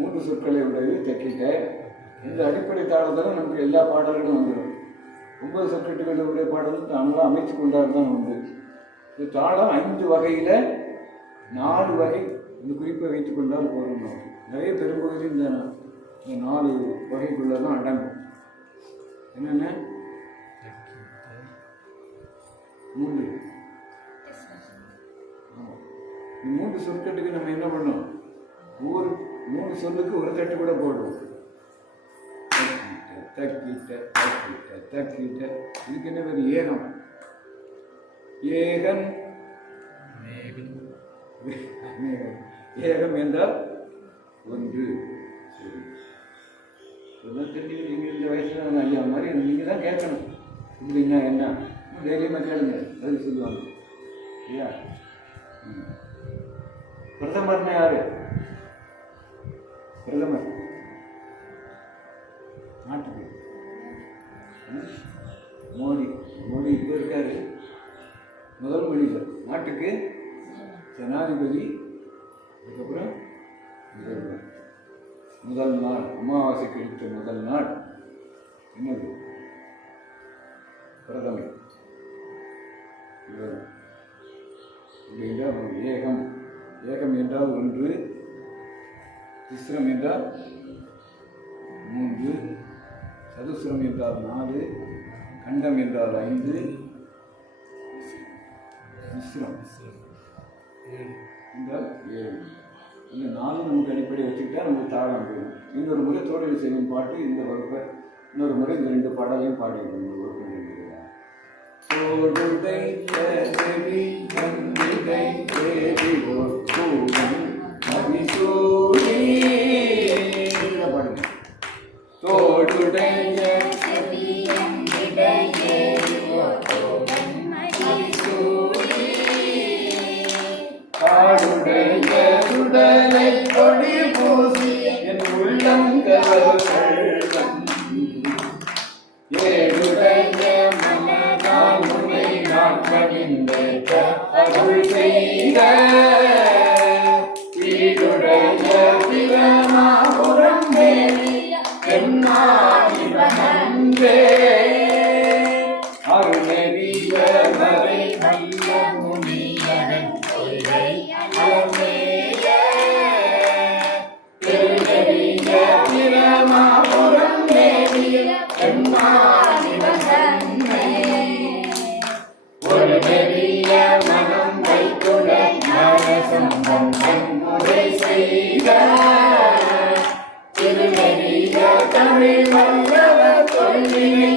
3 சொற்களை உடைய தக்கிட்ட இந்த அடிப்படை தாளத்தில் நமக்கு எல்லா பாடல்களும் வந்துடும். 9 சொற்களுடைய பாடலும் தானெல்லாம் அமைச்சு கொண்டாடு தான் உண்டு. இந்த தாளம் 5 வகையில் 4 வகை இந்த குறிப்பை வைத்துக் கொண்டால் போதும். நிறைய பெரும்பகுதி இந்த 4 வகைக்குள்ள தான் அடங்கும். என்னென்ன? 3. ஆமாம், இந்த 3 சொற்கட்டுக்கு நம்ம என்ன பண்ணோம்? ஒவ்வொரு 3 சொல்லுக்கு ஒரு தட்டு கூட போடுவோம். தக்கிட்ட தக்கிட்ட தக்கிட்ட. இதுக்கு என்ன பேர்? ஏகம். ஏகன். ஏகம் என்றால் 1. தெரிஞ்சுக்கிட்டு நீங்கள் இந்த வயசுல ஐயா மாதிரி நீங்கள் தான் கேட்கணும். இப்படின்னா என்ன தைரியமாக கேளுங்க, அது சொல்லுவாங்க. இல்லையா? பிரதமர்னா யாரு? பிரதமர் நாட்டுக்கு மோடி. மோடி இப்போ இருக்காரு. முதல் மனிதர் நாட்டுக்கு ஜனாதிபதி. அதுக்கப்புறம் முதல்வர். முதல் நாள் அமாவாசைக்கு எடுத்த முதல் நாள் என்னது? பிரதமர். ஏகம். ஏகம் என்றால் 1, திஸ்ரம் என்றால் 3, சதுஸ்ரம் என்றால் 4, கண்டம் என்றால் 5, மிஸ்ரம் என்றால் 7. இந்த 4 நமக்கு அடிப்படை வச்சுக்கிட்டா நமக்கு தாளம் போகும். இன்னொரு முறை தோழி செய்யும் பாட்டு இந்த வகுப்பை இன்னொரு முறை இந்த 2 பாடலையும் பாடிடுவோம். இந்த வகுப்பு தமிழ் வல்லவர் தொல்வினை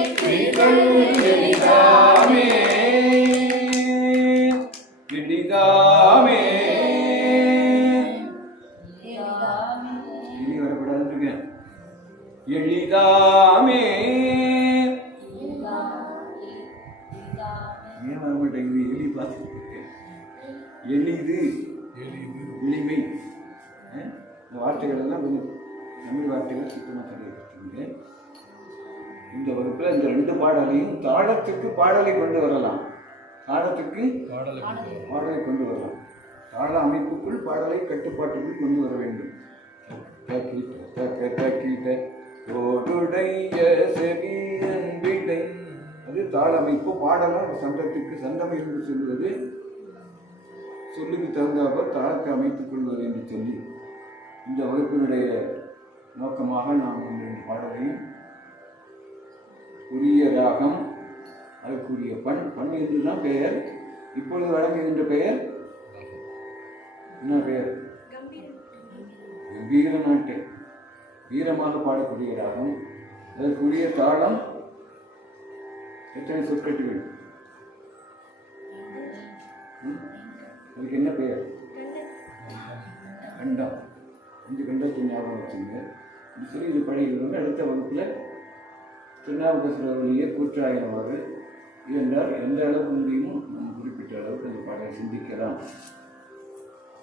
இந்த வகுப்பில் இந்த 2 பாடலையும் தாளத்துக்கு பாடலை கொண்டு வரலாம், தாளத்துக்கு பாடலை கொண்டு வரலாம், தாள அமைப்புக்குள் பாடலை கட்டுப்பாட்டுக்குள் கொண்டு வர வேண்டும். அது தாள அமைப்பு. பாடலாம் சந்தத்துக்கு சந்தம் என்று சொல்வது சொல்லுக்கு தகுந்தாற்போல் தாளத்தை அமைத்துக் கொள்வது என்று சொல்லி இந்த வகுப்பினுடைய நோக்கமாக நாம் இந்த பாடலையும் உரிய ராகம் அதற்குரிய பண் என்றுதான் பெயர். இப்பொழுது வழங்குகின்ற பெயர் என்ன பெயர்? கம்பீர நாட்டு, வீரமாக பாடக்கூடிய ராகம். அதற்குரிய தாளம் எத்தனை சொற்கட்டுகள்? அதுக்கு என்ன பெயர்? கண்டம். 5 கண்டத்தை ஞாபகம் வச்சுங்க. சொல்லி இது பழகிறது. அடுத்த வகுப்பில் திருநாவுக்கரசர் கூற்றாயினவாறு என்றால் எந்த அளவுக்கு முடியுமோ நம்ம குறிப்பிட்ட அளவுக்கு அந்த பாடலை சிந்திக்கலாம்.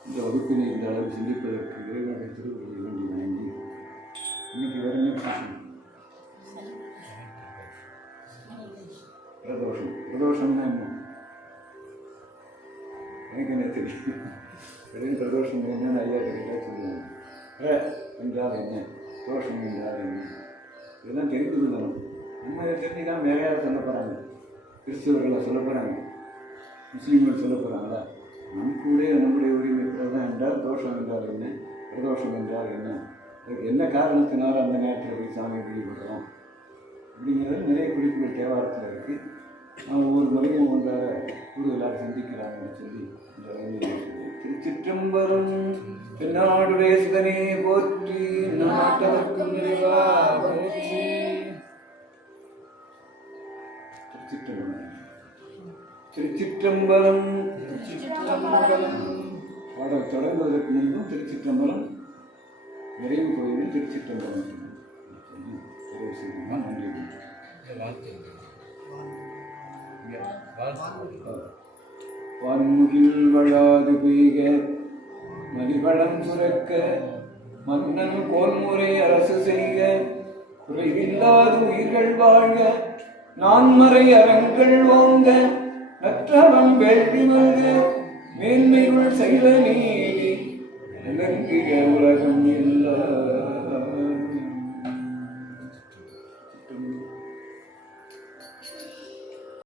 இந்த வகுப்பினை இந்த அளவு சிந்திப்பதற்கு இறைவனுடைய திருவுருளை வேண்டி வணங்கி இன்னைக்கு வரணும். பிரதோஷம்னா என்ன? எனக்கு என்ன தெரியும்? பிரதோஷம் என்னன்னு ஐயா கிட்ட சொல்லுவாங்க. என்றால் என்ன, தோஷம் என்றால் என்ன, இதெல்லாம் தெரிந்து கொள்ளணும். நம்ம இதை தெரிஞ்சுதான் வேற யாரும் சொல்ல போகிறாங்க? கிறிஸ்தவர்களை சொல்ல போகிறாங்க, முஸ்லீம்கள் சொல்ல போகிறாங்களா? நம்முடைய உரிமை பிரதம் என்றால் தோஷம் என்றால் என்ன, பிரதோஷம் என்றால் என்ன, அதுக்கு என்ன காரணத்தினால அந்த நேரத்தில் போய் சாமி வழிபடுறோம் அப்படிங்கிறது நிறைய குறிப்புகள் தேவாரத்தில் இருக்குது. நாம் ஒவ்வொரு முறையும் ஒன்றாக கூடுதலாக சிந்திக்கிறாங்கன்னு சொல்லி திருச்சிற்றம்பலம். தென்னாடுடைய சிவனே போற்றி, நாட்டவர்க்கும் நிறைவா போற்றி. திருச்சிற்றம்பலம். பாடல் தொடங்குவதற்கு முன்பும் திருச்சிற்றம்பலம், நிறைவு கோயிலில் திருச்சிற்றம்பலம் நிறைவு செய்யலாம். நன்றி. வான்முகில் வளாது பெய்க, மதிவளம் சுரக்க, மன்னன் கோன்முறை அரசு செய்க, குறைவில்லாது உயிர்கள் வாழ்க, நான்மறை அறங்கள் ஓங்க, நற்றவம் வேள்வி மல்க, மேன்மையுள் செய்த நீதி விளங்கிய உலகம் இல்ல.